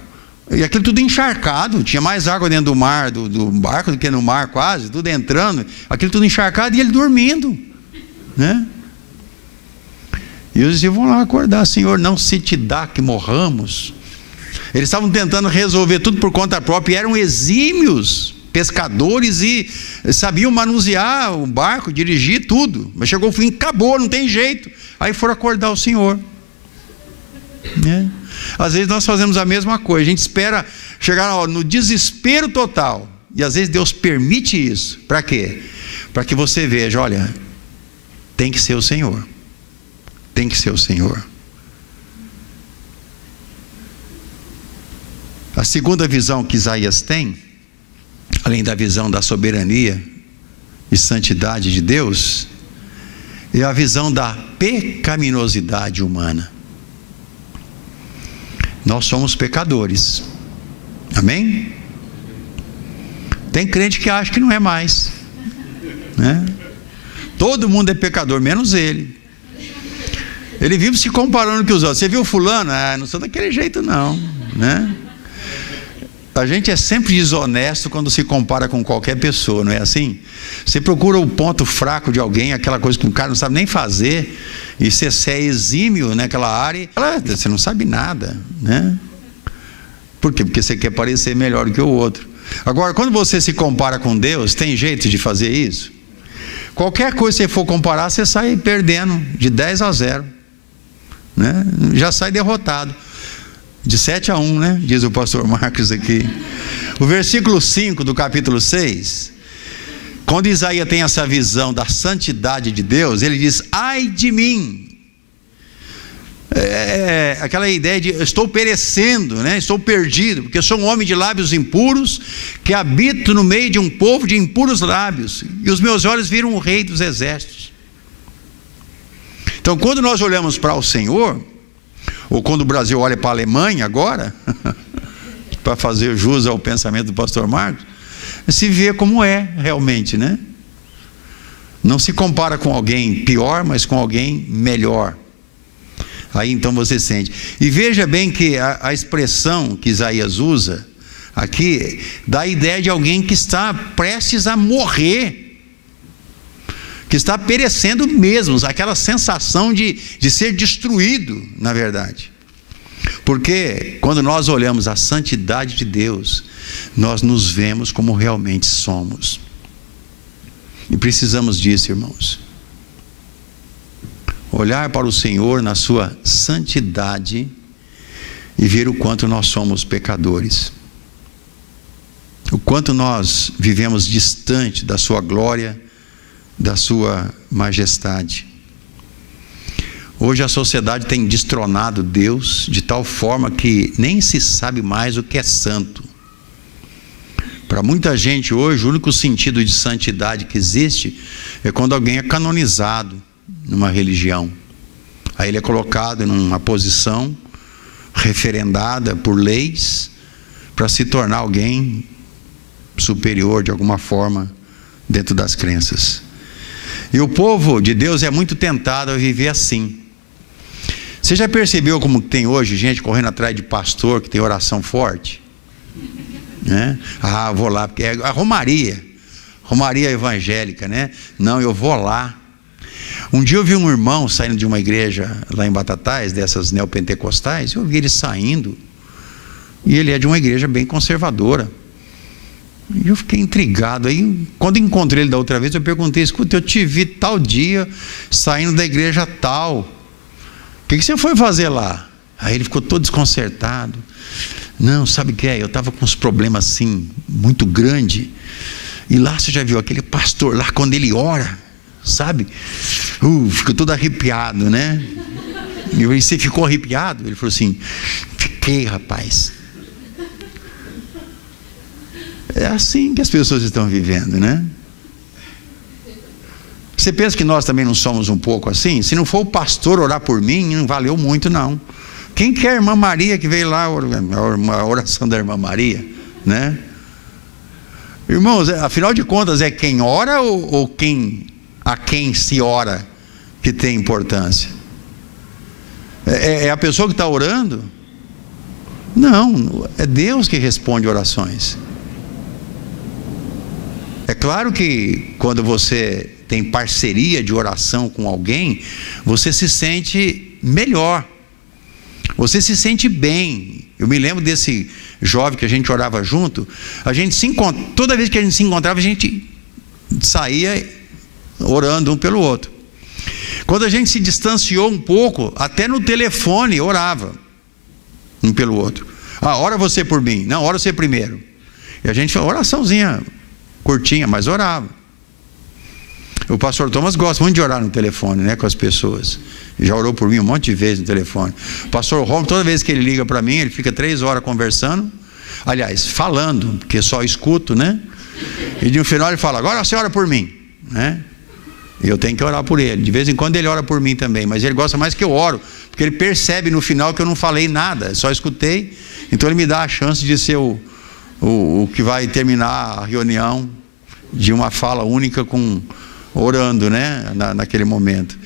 e aquilo tudo encharcado, tinha mais água dentro do mar, do barco do que no mar, quase, tudo entrando, aquilo tudo encharcado e ele dormindo, né? E os discípulos vão lá acordar: Senhor, não se te dá que morramos. Eles estavam tentando resolver tudo por conta própria, e eram exímios pescadores e sabiam manusear o barco, dirigir tudo, mas chegou o fim, acabou, não tem jeito. Aí foram acordar o Senhor, né? Às vezes nós fazemos a mesma coisa, a gente espera chegar no desespero total, e às vezes Deus permite isso. Para quê? Para que você veja: olha, tem que ser o Senhor. Tem que ser o Senhor. A segunda visão que Isaías tem, além da visão da soberania e santidade de Deus, é a visão da pecaminosidade humana. Nós somos pecadores. Amém? Tem crente que acha que não é mais, né? Todo mundo é pecador, menos ele. Ele vive se comparando com os outros. Você viu fulano? Ah, não sou daquele jeito não, né? A gente é sempre desonesto quando se compara com qualquer pessoa, não é assim? Você procura o ponto fraco de alguém, aquela coisa que o cara não sabe nem fazer, e você é exímio naquela área, você não sabe nada, né? Por quê? Porque você quer parecer melhor que o outro. Agora, quando você se compara com Deus, tem jeito de fazer isso? Qualquer coisa que você for comparar, você sai perdendo de 10-0, né? Já sai derrotado, de 7-1, né? Diz o pastor Marcos aqui. O versículo 5 do capítulo 6, quando Isaías tem essa visão da santidade de Deus, ele diz: ai de mim. aquela ideia de estou perecendo, né? Estou perdido, porque sou um homem de lábios impuros, que habito no meio de um povo de impuros lábios, e os meus olhos viram o Rei dos Exércitos. Então, quando nós olhamos para o Senhor, ou quando o Brasil olha para a Alemanha agora, para fazer jus ao pensamento do pastor Marcos, se vê como é realmente, né? Não se compara com alguém pior, mas com alguém melhor. Aí então você sente. E veja bem que a expressão que Isaías usa aqui dá a ideia de alguém que está prestes a morrer, que está perecendo mesmo, aquela sensação de ser destruído, na verdade. Porque quando nós olhamos a santidade de Deus, nós nos vemos como realmente somos. E precisamos disso, irmãos. Olhar para o Senhor na sua santidade e ver o quanto nós somos pecadores, o quanto nós vivemos distante da sua glória, da sua majestade. Hoje a sociedade tem destronado Deus de tal forma que nem se sabe mais o que é santo. Para muita gente hoje, o único sentido de santidade que existe é quando alguém é canonizado numa religião. Aí ele é colocado em uma posição referendada por leis para se tornar alguém superior de alguma forma dentro das crenças. E o povo de Deus é muito tentado a viver assim. Você já percebeu como tem hoje gente correndo atrás de pastor que tem oração forte? Né? Ah, vou lá, porque é a romaria evangélica, né? Não, eu vou lá. Um dia eu vi um irmão saindo de uma igreja lá em Batatais, dessas neopentecostais, eu vi ele saindo, e ele é de uma igreja bem conservadora. E eu fiquei intrigado. Aí, quando encontrei ele da outra vez, eu perguntei: escuta, eu te vi tal dia saindo da igreja tal, o que você foi fazer lá? Aí ele ficou todo desconcertado. Não, sabe o que é? Eu estava com uns problemas assim, muito grandes. E lá você já viu aquele pastor lá, quando ele ora, sabe? Fica todo arrepiado, né? E eu falei: você ficou arrepiado? Ele falou assim: fiquei, rapaz. É assim que as pessoas estão vivendo, né? Você pensa que nós também não somos um pouco assim? Se não for o pastor orar por mim, não valeu muito não. Quem quer a irmã Maria que veio lá, a oração da irmã Maria, né? Irmãos, afinal de contas, é quem ora ou a quem se ora que tem importância? É a pessoa que está orando? Não, é Deus que responde orações. É claro que quando você tem parceria de oração com alguém, você se sente melhor, você se sente bem. Eu me lembro desse jovem que a gente orava junto. A gente se encontra, toda vez que a gente se encontrava, a gente saía orando um pelo outro. Quando a gente se distanciou um pouco, até no telefone orava um pelo outro. Ah, ora você por mim. Não, ora você primeiro. E a gente fez oraçãozinha curtinha, mas orava. O pastor Thomas gosta muito de orar no telefone, né, com as pessoas. Já orou por mim um monte de vezes no telefone. O pastor Romulo, toda vez que ele liga para mim, ele fica 3 horas conversando. Aliás, falando, porque só escuto, né? E no final ele fala: agora você ora por mim, né? E eu tenho que orar por ele. De vez em quando ele ora por mim também, mas ele gosta mais que eu oro, porque ele percebe no final que eu não falei nada, só escutei. Então ele me dá a chance de ser o que vai terminar a reunião de uma fala única, orando, né, naquele momento.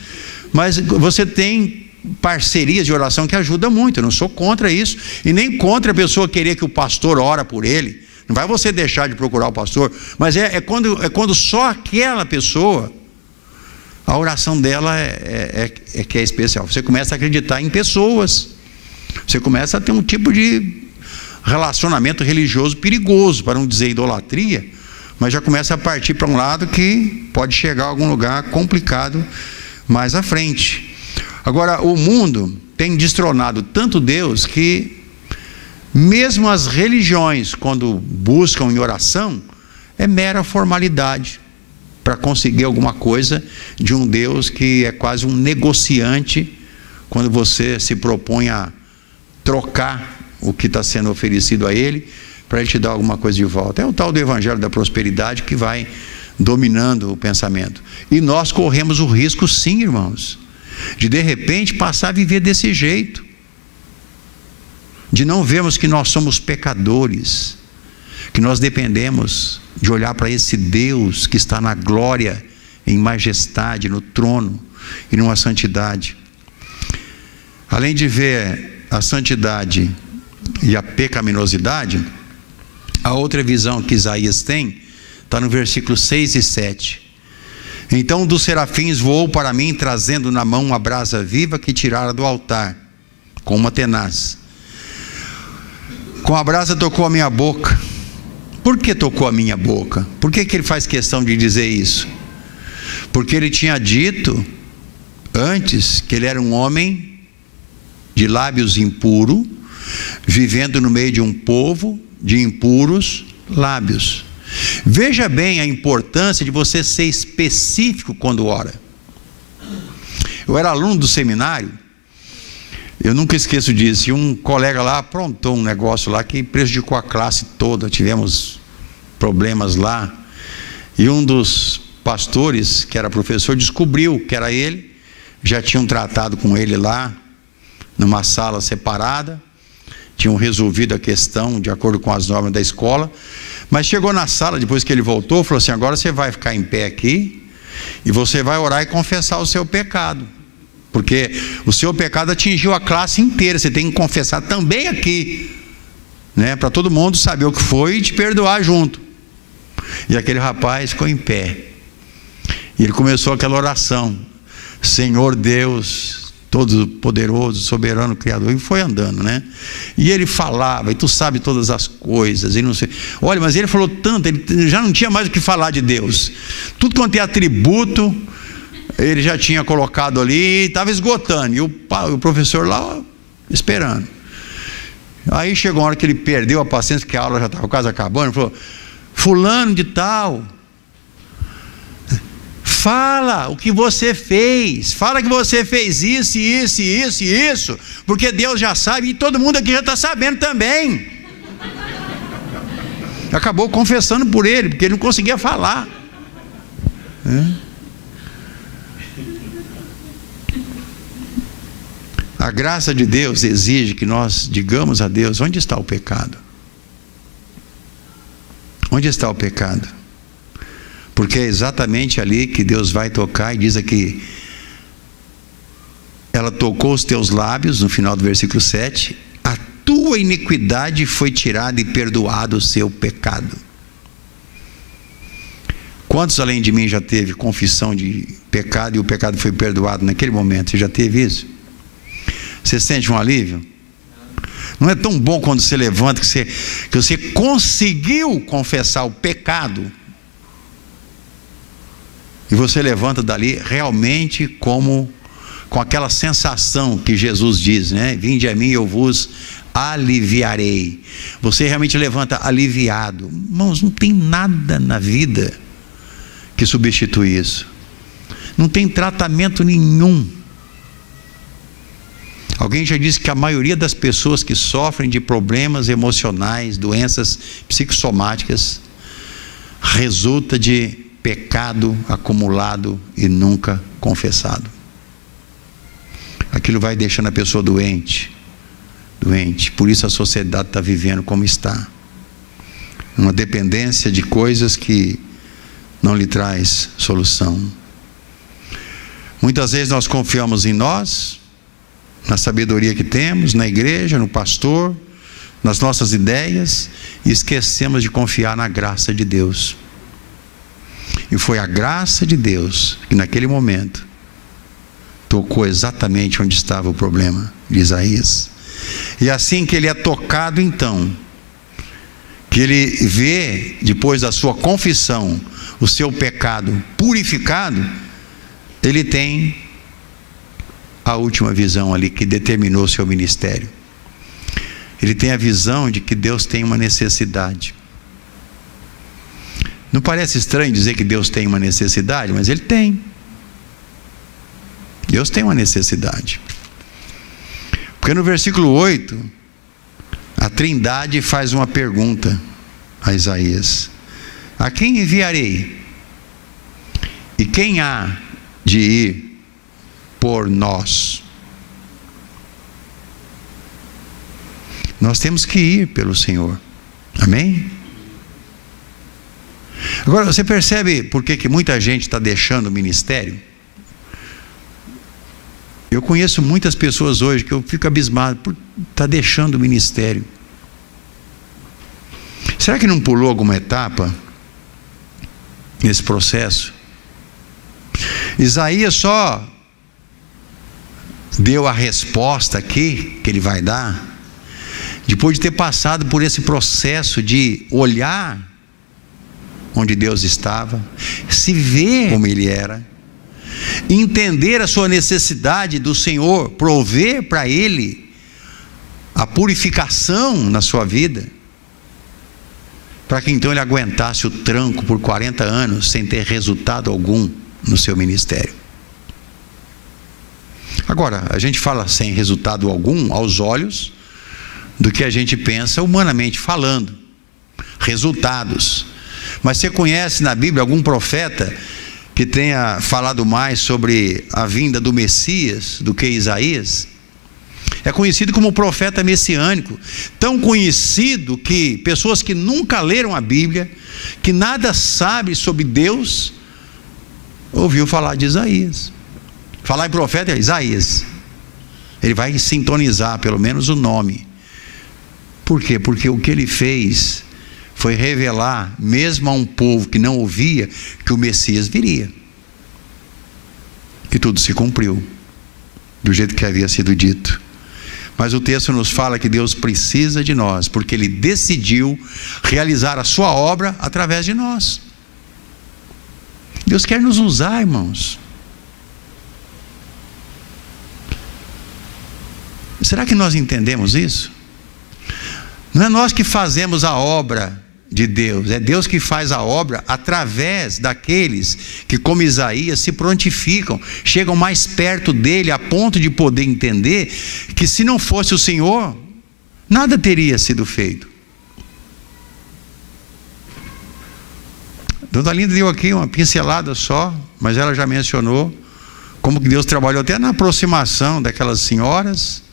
Mas você tem parcerias de oração que ajudam muito. Eu não sou contra isso, e nem contra a pessoa querer que o pastor ore por ele. Não vai você deixar de procurar o pastor, mas é quando só aquela pessoa, a oração dela que é especial. Você começa a acreditar em pessoas, você começa a ter um tipo de relacionamento religioso perigoso, para não dizer idolatria, mas já começa a partir para um lado que pode chegar a algum lugar complicado mais à frente. Agora, o mundo tem destronado tanto Deus que mesmo as religiões, quando buscam em oração, é mera formalidade para conseguir alguma coisa de um Deus que é quase um negociante quando você se propõe a trocar o que está sendo oferecido a Ele, para Ele te dar alguma coisa de volta. É o tal do evangelho da prosperidade que vai dominando o pensamento. E nós corremos o risco, sim, irmãos, de repente passar a viver desse jeito, de não vermos que nós somos pecadores, que nós dependemos de olhar para esse Deus que está na glória, em majestade, no trono e numa santidade. Além de ver a santidade e a pecaminosidade, a outra visão que Isaías tem está no versículo 6 e 7. Então um dos serafins voou para mim, trazendo na mão uma brasa viva que tirara do altar, com uma tenaz. Com a brasa tocou a minha boca. Por que tocou a minha boca? Por que ele faz questão de dizer isso? Porque ele tinha dito antes que ele era um homem de lábios impuros, vivendo no meio de um povo de impuros lábios. Veja bem a importância de você ser específico quando ora. Eu era aluno do seminário, eu nunca esqueço disso, e um colega lá aprontou um negócio lá que prejudicou a classe toda, tivemos problemas lá, e um dos pastores, que era professor, descobriu que era ele, já tinham tratado com ele lá, numa sala separada, tinham resolvido a questão de acordo com as normas da escola, mas chegou na sala, depois que ele voltou, falou assim: agora você vai ficar em pé aqui, e você vai orar e confessar o seu pecado, porque o seu pecado atingiu a classe inteira, você tem que confessar também aqui, né, para todo mundo saber o que foi e te perdoar junto. E aquele rapaz ficou em pé, e ele começou aquela oração: Senhor Deus Todo-Poderoso, Soberano, Criador, e foi andando, né? E ele falava, e tu sabe todas as coisas, e não sei. Olha, mas ele falou tanto, ele já não tinha mais o que falar de Deus. Tudo quanto é atributo, ele já tinha colocado ali, e estava esgotando. E o professor lá, esperando. Aí chegou a hora que ele perdeu a paciência, porque a aula já estava quase acabando. Ele falou: fulano de tal, fala o que você fez, fala que você fez isso, isso, isso e isso, porque Deus já sabe, e todo mundo aqui já está sabendo também. Acabou confessando por ele, porque ele não conseguia falar. A graça de Deus exige que nós digamos a Deus: onde está o pecado? Onde está o pecado? Porque é exatamente ali que Deus vai tocar, e diz aqui: ela tocou os teus lábios, no final do versículo 7, a tua iniquidade foi tirada e perdoado o seu pecado. Quantos além de mim já teve confissão de pecado e o pecado foi perdoado naquele momento? Você já teve isso? Você sente um alívio? Não é tão bom quando você levanta que você conseguiu confessar o pecado, e você levanta dali realmente com aquela sensação que Jesus diz, né? Vinde a mim e eu vos aliviarei. Você realmente levanta aliviado. Irmãos, não tem nada na vida que substitui isso. Não tem tratamento nenhum. Alguém já disse que a maioria das pessoas que sofrem de problemas emocionais, doenças psicossomáticas, resulta de pecado acumulado e nunca confessado. Aquilo vai deixando a pessoa doente. Por isso a sociedade está vivendo como está, uma dependência de coisas que não lhe traz solução. Muitas vezes nós confiamos em nós, na sabedoria que temos, na igreja, no pastor, nas nossas ideias, e esquecemos de confiar na graça de Deus. E foi a graça de Deus que naquele momento tocou exatamente onde estava o problema de Isaías. E assim que ele é tocado, então, que ele vê, depois da sua confissão, o seu pecado purificado, ele tem a última visão ali que determinou o seu ministério. Ele tem a visão de que Deus tem uma necessidade. Não parece estranho dizer que Deus tem uma necessidade? Mas Ele tem. Deus tem uma necessidade. Porque no versículo 8, a Trindade faz uma pergunta a Isaías: a quem enviarei? E quem há de ir por nós? Nós temos que ir pelo Senhor. Amém? Agora, você percebe por que muita gente está deixando o ministério? Eu conheço muitas pessoas hoje que eu fico abismado por estar deixando o ministério. Será que não pulou alguma etapa nesse processo? Isaías só deu a resposta aqui que ele vai dar depois de ter passado por esse processo de olhar onde Deus estava, se ver como Ele era, entender a sua necessidade do Senhor, prover para Ele a purificação na sua vida, para que então ele aguentasse o tranco por 40 anos sem ter resultado algum no seu ministério. Agora, a gente fala sem resultado algum aos olhos do que a gente pensa humanamente falando, resultados. Mas você conhece na Bíblia algum profeta que tenha falado mais sobre a vinda do Messias do que Isaías? É conhecido como profeta messiânico, tão conhecido que pessoas que nunca leram a Bíblia, que nada sabem sobre Deus, ouviu falar de Isaías. Falar em profeta é Isaías. Ele vai sintonizar pelo menos o nome. Por quê? Porque o que ele fez foi revelar, mesmo a um povo que não ouvia, que o Messias viria. E tudo se cumpriu do jeito que havia sido dito. Mas o texto nos fala que Deus precisa de nós, porque Ele decidiu realizar a sua obra através de nós. Deus quer nos usar, irmãos. Será que nós entendemos isso? Não é nós que fazemos a obra de Deus, é Deus que faz a obra através daqueles que, como Isaías, se prontificam, chegam mais perto dele a ponto de poder entender que se não fosse o Senhor, nada teria sido feito. Dona Linda deu aqui uma pincelada só, mas ela já mencionou como que Deus trabalhou até na aproximação daquelas senhoras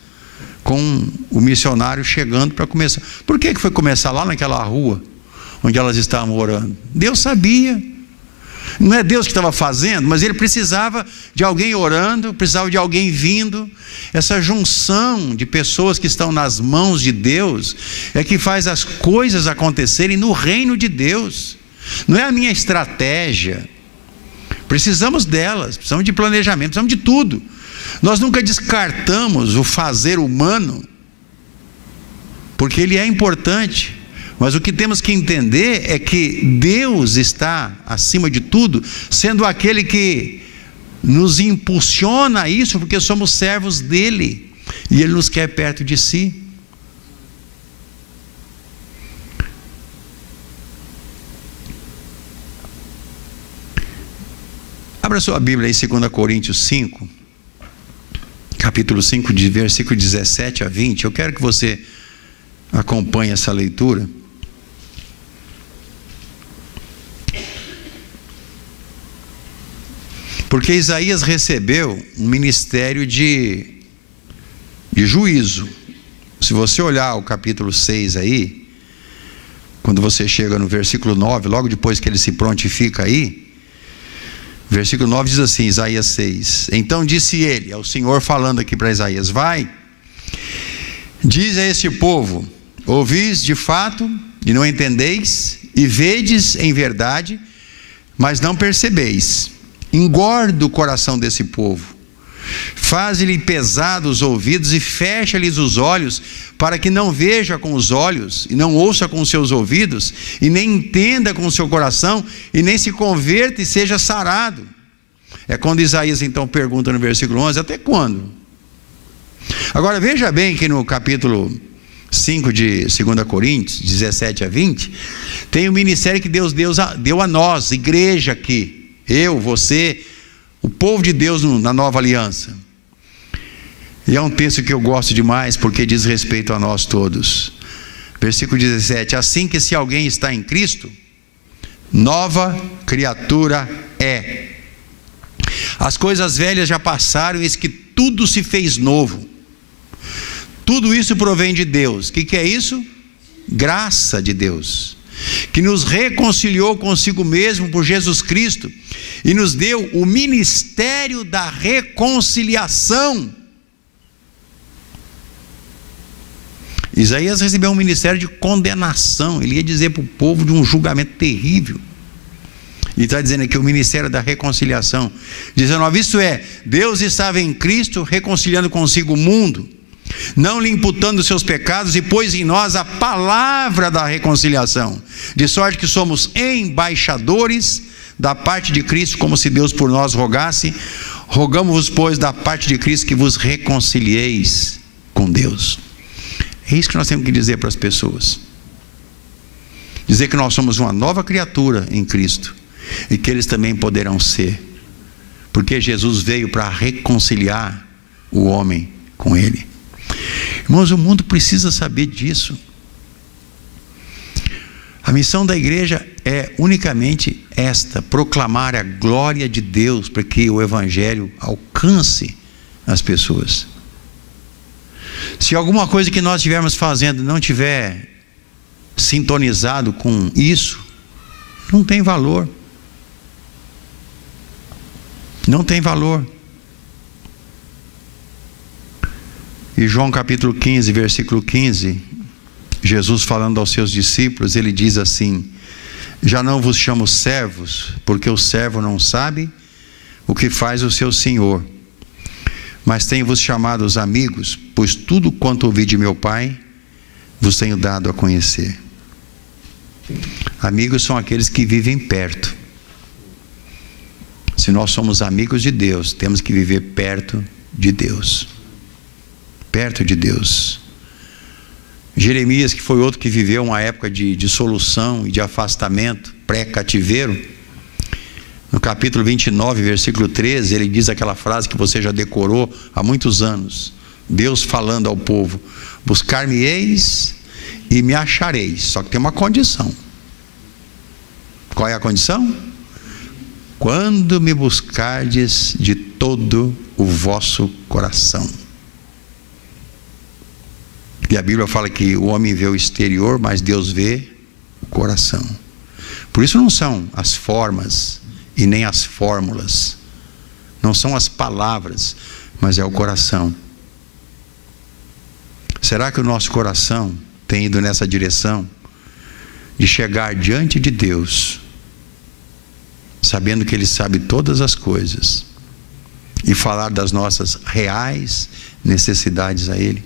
com o missionário chegando para começar. Por que foi começar lá naquela rua onde elas estavam orando? Deus sabia. Não é Deus que estava fazendo, mas Ele precisava de alguém orando, precisava de alguém vindo. Essa junção de pessoas que estão nas mãos de Deus é que faz as coisas acontecerem no reino de Deus. Não é a minha estratégia. Precisamos delas, precisamos de planejamento, precisamos de tudo. Nós nunca descartamos o fazer humano, porque ele é importante, mas o que temos que entender é que Deus está acima de tudo, sendo aquele que nos impulsiona a isso, porque somos servos dele, e Ele nos quer perto de si. Abra sua Bíblia em 2 Coríntios 5, capítulo 5, de versículo 17 a 20. Eu quero que você acompanhe essa leitura. Porque Isaías recebeu um ministério de juízo. Se você olhar o capítulo 6 aí, quando você chega no versículo 9, logo depois que ele se prontifica aí, versículo 9 diz assim, Isaías 6: então disse ele, é o Senhor falando aqui para Isaías: vai, diz a este povo, ouvis de fato e não entendeis, e vedes em verdade, mas não percebeis. Engorda o coração desse povo, faz-lhe pesados os ouvidos e fecha-lhes os olhos, para que não veja com os olhos, e não ouça com os seus ouvidos, e nem entenda com o seu coração, e nem se converta e seja sarado. É quando Isaías então pergunta no versículo 11, até quando? Agora veja bem que no capítulo 5 de 2 Coríntios, 17 a 20, tem o ministério que Deus deu a nós, igreja aqui, eu, você, o povo de Deus na nova aliança. E é um texto que eu gosto demais porque diz respeito a nós todos. Versículo 17: assim que se alguém está em Cristo, nova criatura é. As coisas velhas já passaram, eis que tudo se fez novo. Tudo isso provém de Deus. O que é isso? Graça de Deus, que nos reconciliou consigo mesmo por Jesus Cristo e nos deu o ministério da reconciliação. Isaías recebeu um ministério de condenação. Ele ia dizer para o povo de um julgamento terrível. E está dizendo aqui o ministério da reconciliação. 19: isto é, Deus estava em Cristo reconciliando consigo o mundo, não lhe imputando os seus pecados, e pôs em nós a palavra da reconciliação, de sorte que somos embaixadores da parte de Cristo, como se Deus por nós rogasse. Rogamos-vos, pois, da parte de Cristo, que vos reconcilieis com Deus. É isso que nós temos que dizer para as pessoas. Dizer que nós somos uma nova criatura em Cristo, e que eles também poderão ser, porque Jesus veio para reconciliar o homem com Ele. Irmãos, o mundo precisa saber disso. A missão da igreja é unicamente esta: proclamar a glória de Deus, para que o evangelho alcance as pessoas. Se alguma coisa que nós estivermos fazendo não tiver sintonizado com isso, não tem valor. Não tem valor. E João capítulo 15, versículo 15, Jesus falando aos seus discípulos, ele diz assim: já não vos chamo servos, porque o servo não sabe o que faz o seu senhor, mas tenho-vos chamado os amigos, pois tudo quanto ouvi de meu Pai vos tenho dado a conhecer. Amigos são aqueles que vivem perto. Se nós somos amigos de Deus, temos que viver perto de Deus. Perto de Deus. Jeremias, que foi outro que viveu uma época de dissolução e de afastamento, pré-cativeiro, no capítulo 29, versículo 13, ele diz aquela frase que você já decorou há muitos anos. Deus falando ao povo: buscar-me-eis e me achareis. Só que tem uma condição. Qual é a condição? Quando me buscardes de todo o vosso coração. E a Bíblia fala que o homem vê o exterior, mas Deus vê o coração. Por isso não são as formas e nem as fórmulas, não são as palavras, mas é o coração. Será que o nosso coração tem ido nessa direção de chegar diante de Deus, sabendo que Ele sabe todas as coisas, e falar das nossas reais necessidades a Ele?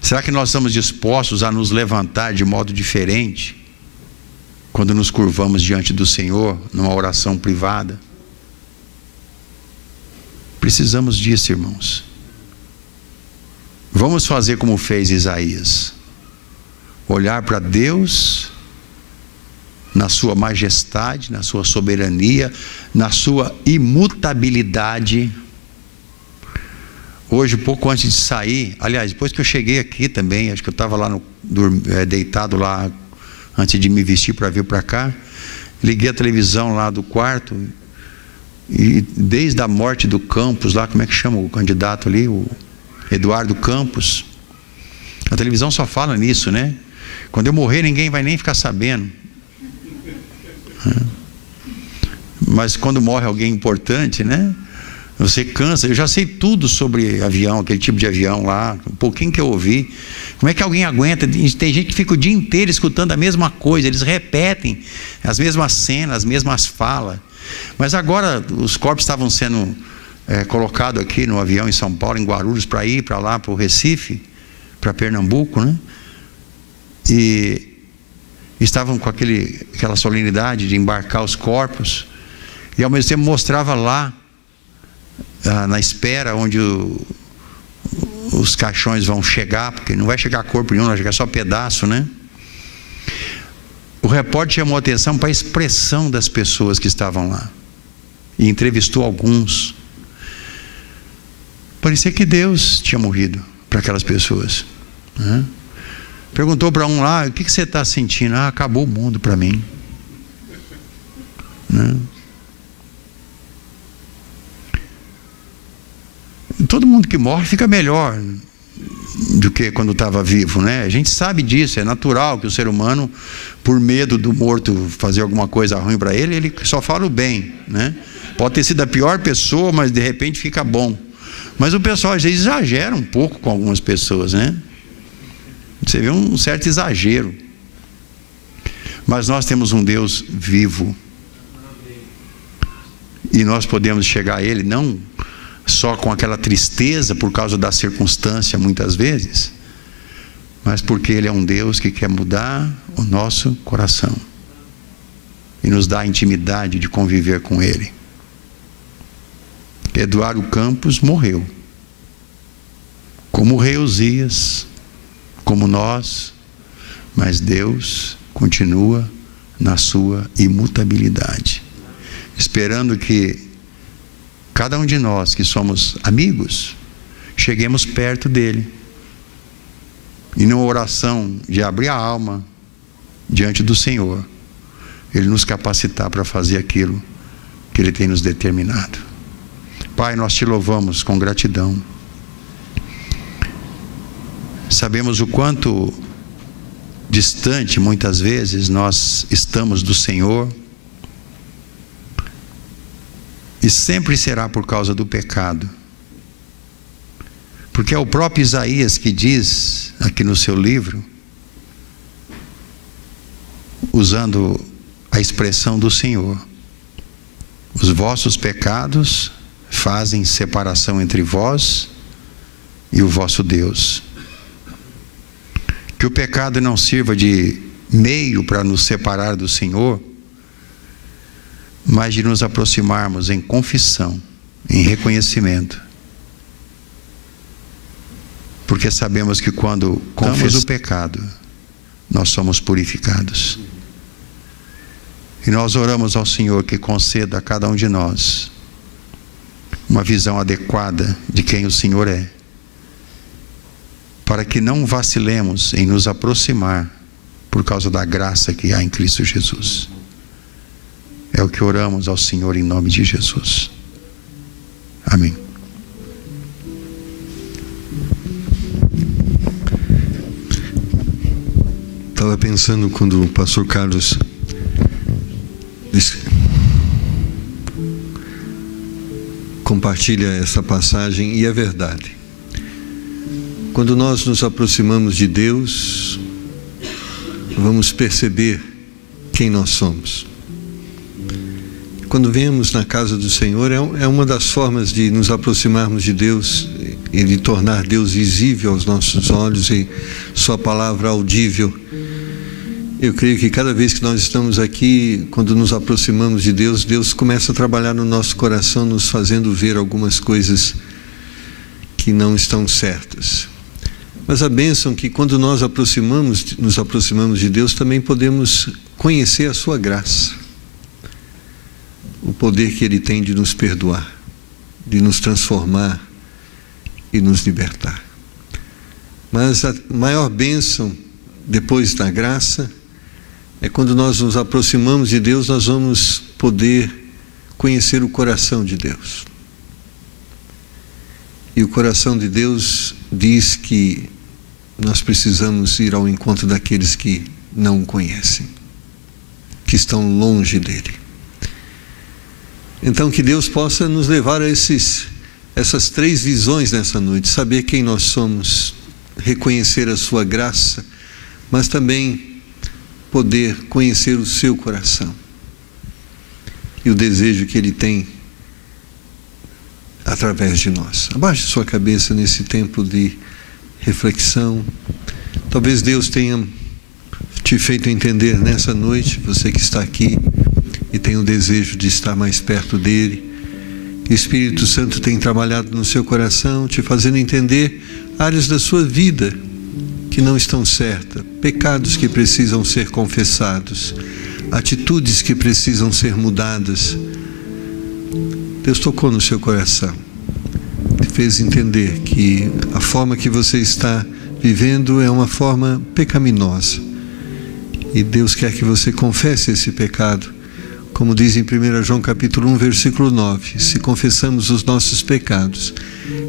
Será que nós estamos dispostos a nos levantar de modo diferente quando nos curvamos diante do Senhor numa oração privada? Precisamos disso, irmãos. Vamos fazer como fez Isaías: olhar para Deus na sua majestade, na sua soberania, na sua imutabilidade. Hoje, pouco antes de sair, aliás, depois que eu cheguei aqui também, acho que eu estava lá deitado lá, antes de me vestir para vir para cá, liguei a televisão lá do quarto, e desde a morte do Campos lá, como é que chama o candidato ali, o Eduardo Campos, a televisão só fala nisso, né? Quando eu morrer, ninguém vai nem ficar sabendo. Mas quando morre alguém importante, né? Você cansa. Eu já sei tudo sobre avião, aquele tipo de avião lá, um pouquinho que eu ouvi. Como é que alguém aguenta? Tem gente que fica o dia inteiro escutando a mesma coisa, eles repetem as mesmas cenas, as mesmas falas. Mas agora os corpos estavam sendo colocados aqui no avião em São Paulo, em Guarulhos, para ir para lá, para o Recife, para Pernambuco, né? E estavam com aquela solenidade de embarcar os corpos, e ao mesmo tempo mostrava lá, na espera, onde os caixões vão chegar, porque não vai chegar corpo nenhum, vai chegar só pedaço, né? O repórter chamou a atenção para a expressão das pessoas que estavam lá, e entrevistou alguns. Parecia que Deus tinha morrido para aquelas pessoas, né? Perguntou para um lá: o que você está sentindo? Ah, acabou o mundo para mim, né? Todo mundo que morre fica melhor do que quando estava vivo, né? A gente sabe disso, é natural que o ser humano, por medo do morto fazer alguma coisa ruim para ele, ele só fala o bem, né? Pode ter sido a pior pessoa, mas de repente fica bom. Mas o pessoal às vezes exagera um pouco com algumas pessoas, né? Você vê um certo exagero. Mas nós temos um Deus vivo, e nós podemos chegar a Ele não só com aquela tristeza por causa da circunstância, muitas vezes, mas porque Ele é um Deus que quer mudar o nosso coração e nos dá a intimidade de conviver com Ele. Eduardo Campos morreu, como o rei Uzias, como nós, mas Deus continua na sua imutabilidade, esperando que cada um de nós que somos amigos cheguemos perto dele, e numa oração de abrir a alma diante do Senhor, Ele nos capacitar para fazer aquilo que Ele tem nos determinado. Pai, nós te louvamos com gratidão. Sabemos o quanto distante muitas vezes nós estamos do Senhor, e sempre será por causa do pecado, porque é o próprio Isaías que diz aqui no seu livro, usando a expressão do Senhor: os vossos pecados fazem separação entre vós e o vosso Deus. Que o pecado não sirva de meio para nos separar do Senhor, mas de nos aproximarmos em confissão, em reconhecimento, porque sabemos que quando confessamos o pecado, nós somos purificados. E nós oramos ao Senhor que conceda a cada um de nós uma visão adequada de quem o Senhor é, para que não vacilemos em nos aproximar por causa da graça que há em Cristo Jesus. É o que oramos ao Senhor em nome de Jesus. Amém. Estava pensando quando o pastor Carlos compartilha essa passagem, e é verdade. Quando nós nos aproximamos de Deus, vamos perceber quem nós somos. Quando vemos na casa do Senhor, é uma das formas de nos aproximarmos de Deus e de tornar Deus visível aos nossos olhos e Sua palavra audível. Eu creio que cada vez que nós estamos aqui, quando nos aproximamos de Deus, Deus começa a trabalhar no nosso coração, nos fazendo ver algumas coisas que não estão certas. Mas a bênção é que quando nós nos aproximamos de Deus, também podemos conhecer a Sua graça, o poder que Ele tem de nos perdoar, de nos transformar e nos libertar. Mas a maior bênção depois da graça é quando nós nos aproximamos de Deus, nós vamos poder conhecer o coração de Deus. E o coração de Deus diz que nós precisamos ir ao encontro daqueles que não o conhecem, que estão longe dele. Então que Deus possa nos levar a essas três visões nessa noite: saber quem nós somos, reconhecer a Sua graça, mas também poder conhecer o seu coração e o desejo que Ele tem através de nós. Abaixe sua cabeça nesse tempo de reflexão. Talvez Deus tenha te feito entender nessa noite, você que está aqui e tem o desejo de estar mais perto dEle. O Espírito Santo tem trabalhado no seu coração, te fazendo entender áreas da sua vida que não estão certas, pecados que precisam ser confessados, atitudes que precisam ser mudadas. Deus tocou no seu coração, fez entender que a forma que você está vivendo é uma forma pecaminosa. E Deus quer que você confesse esse pecado. Como diz em 1 João capítulo 1, versículo 9, se confessamos os nossos pecados,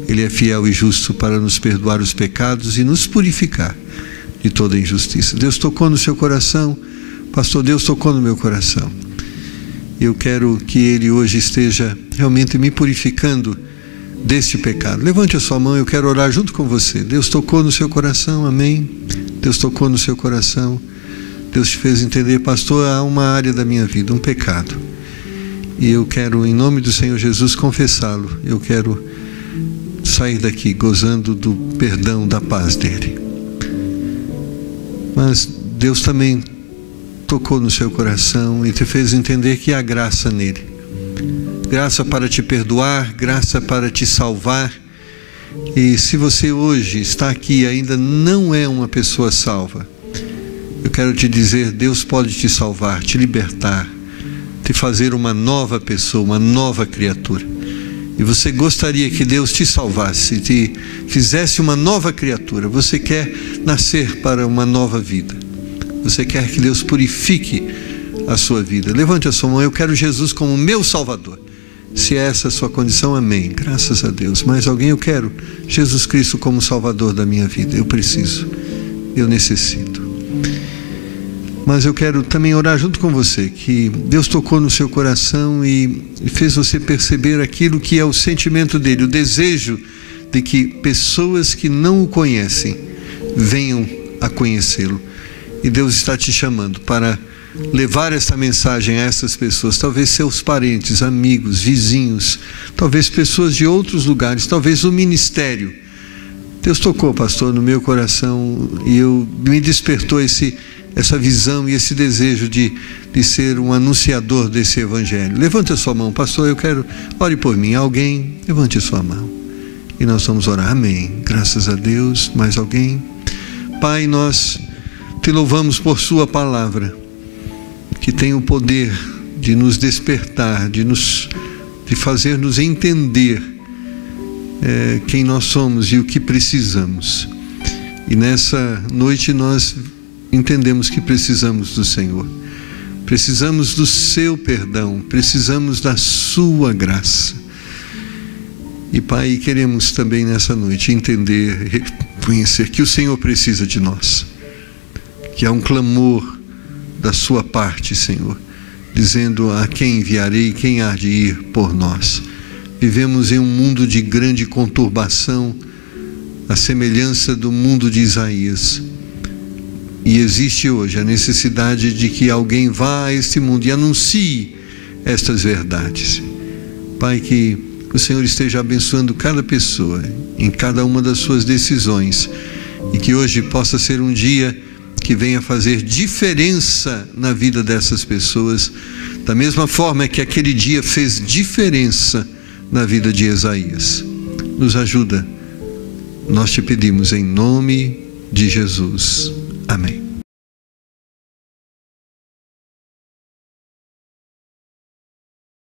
Ele é fiel e justo para nos perdoar os pecados e nos purificar de toda injustiça. Deus tocou no seu coração, pastor, Deus tocou no meu coração. Eu quero que Ele hoje esteja realmente me purificando deste pecado. Levante a sua mão, eu quero orar junto com você. Deus tocou no seu coração, amém? Deus tocou no seu coração. Deus te fez entender, pastor, há uma área da minha vida, um pecado. E eu quero, em nome do Senhor Jesus, confessá-lo. Eu quero sair daqui gozando do perdão, da paz dele. Mas Deus também tocou no seu coração e te fez entender que há graça nele. Graça para te perdoar, graça para te salvar. E se você hoje está aqui e ainda não é uma pessoa salva, eu quero te dizer, Deus pode te salvar, te libertar, te fazer uma nova pessoa, uma nova criatura. E você gostaria que Deus te salvasse, te fizesse uma nova criatura. Você quer nascer para uma nova vida. Você quer que Deus purifique a sua vida. Levante a sua mão, eu quero Jesus como meu Salvador. Se é essa a sua condição, amém. Graças a Deus. Mais alguém? Eu quero Jesus Cristo como Salvador da minha vida. Eu preciso, eu necessito. Mas eu quero também orar junto com você, que Deus tocou no seu coração e fez você perceber aquilo que é o sentimento dele, o desejo de que pessoas que não o conhecem venham a conhecê-lo. E Deus está te chamando para levar essa mensagem a essas pessoas, talvez seus parentes, amigos, vizinhos, talvez pessoas de outros lugares, talvez o ministério. Deus tocou, pastor, no meu coração e me despertou essa visão e esse desejo de ser um anunciador desse evangelho. Levante a sua mão, pastor, eu quero, ore por mim. Alguém, levante a sua mão e nós vamos orar, amém. Graças a Deus. Mais alguém? Pai, nós te louvamos por sua palavra, que tem o poder de nos despertar, de fazer nos entender quem nós somos e o que precisamos. E nessa noite nós entendemos que precisamos do Senhor, precisamos do seu perdão, precisamos da sua graça. E Pai, queremos também nessa noite entender, reconhecer que o Senhor precisa de nós, que há um clamor da sua parte, Senhor, dizendo: a quem enviarei, quem há de ir por nós? Vivemos em um mundo de grande conturbação, a semelhança do mundo de Isaías. E existe hoje a necessidade de que alguém vá a este mundo e anuncie estas verdades. Pai, que o Senhor esteja abençoando cada pessoa, em cada uma das suas decisões, e que hoje possa ser um dia que venha fazer diferença na vida dessas pessoas, da mesma forma que aquele dia fez diferença na vida de Isaías. Nos ajuda, nós te pedimos em nome de Jesus. Amém.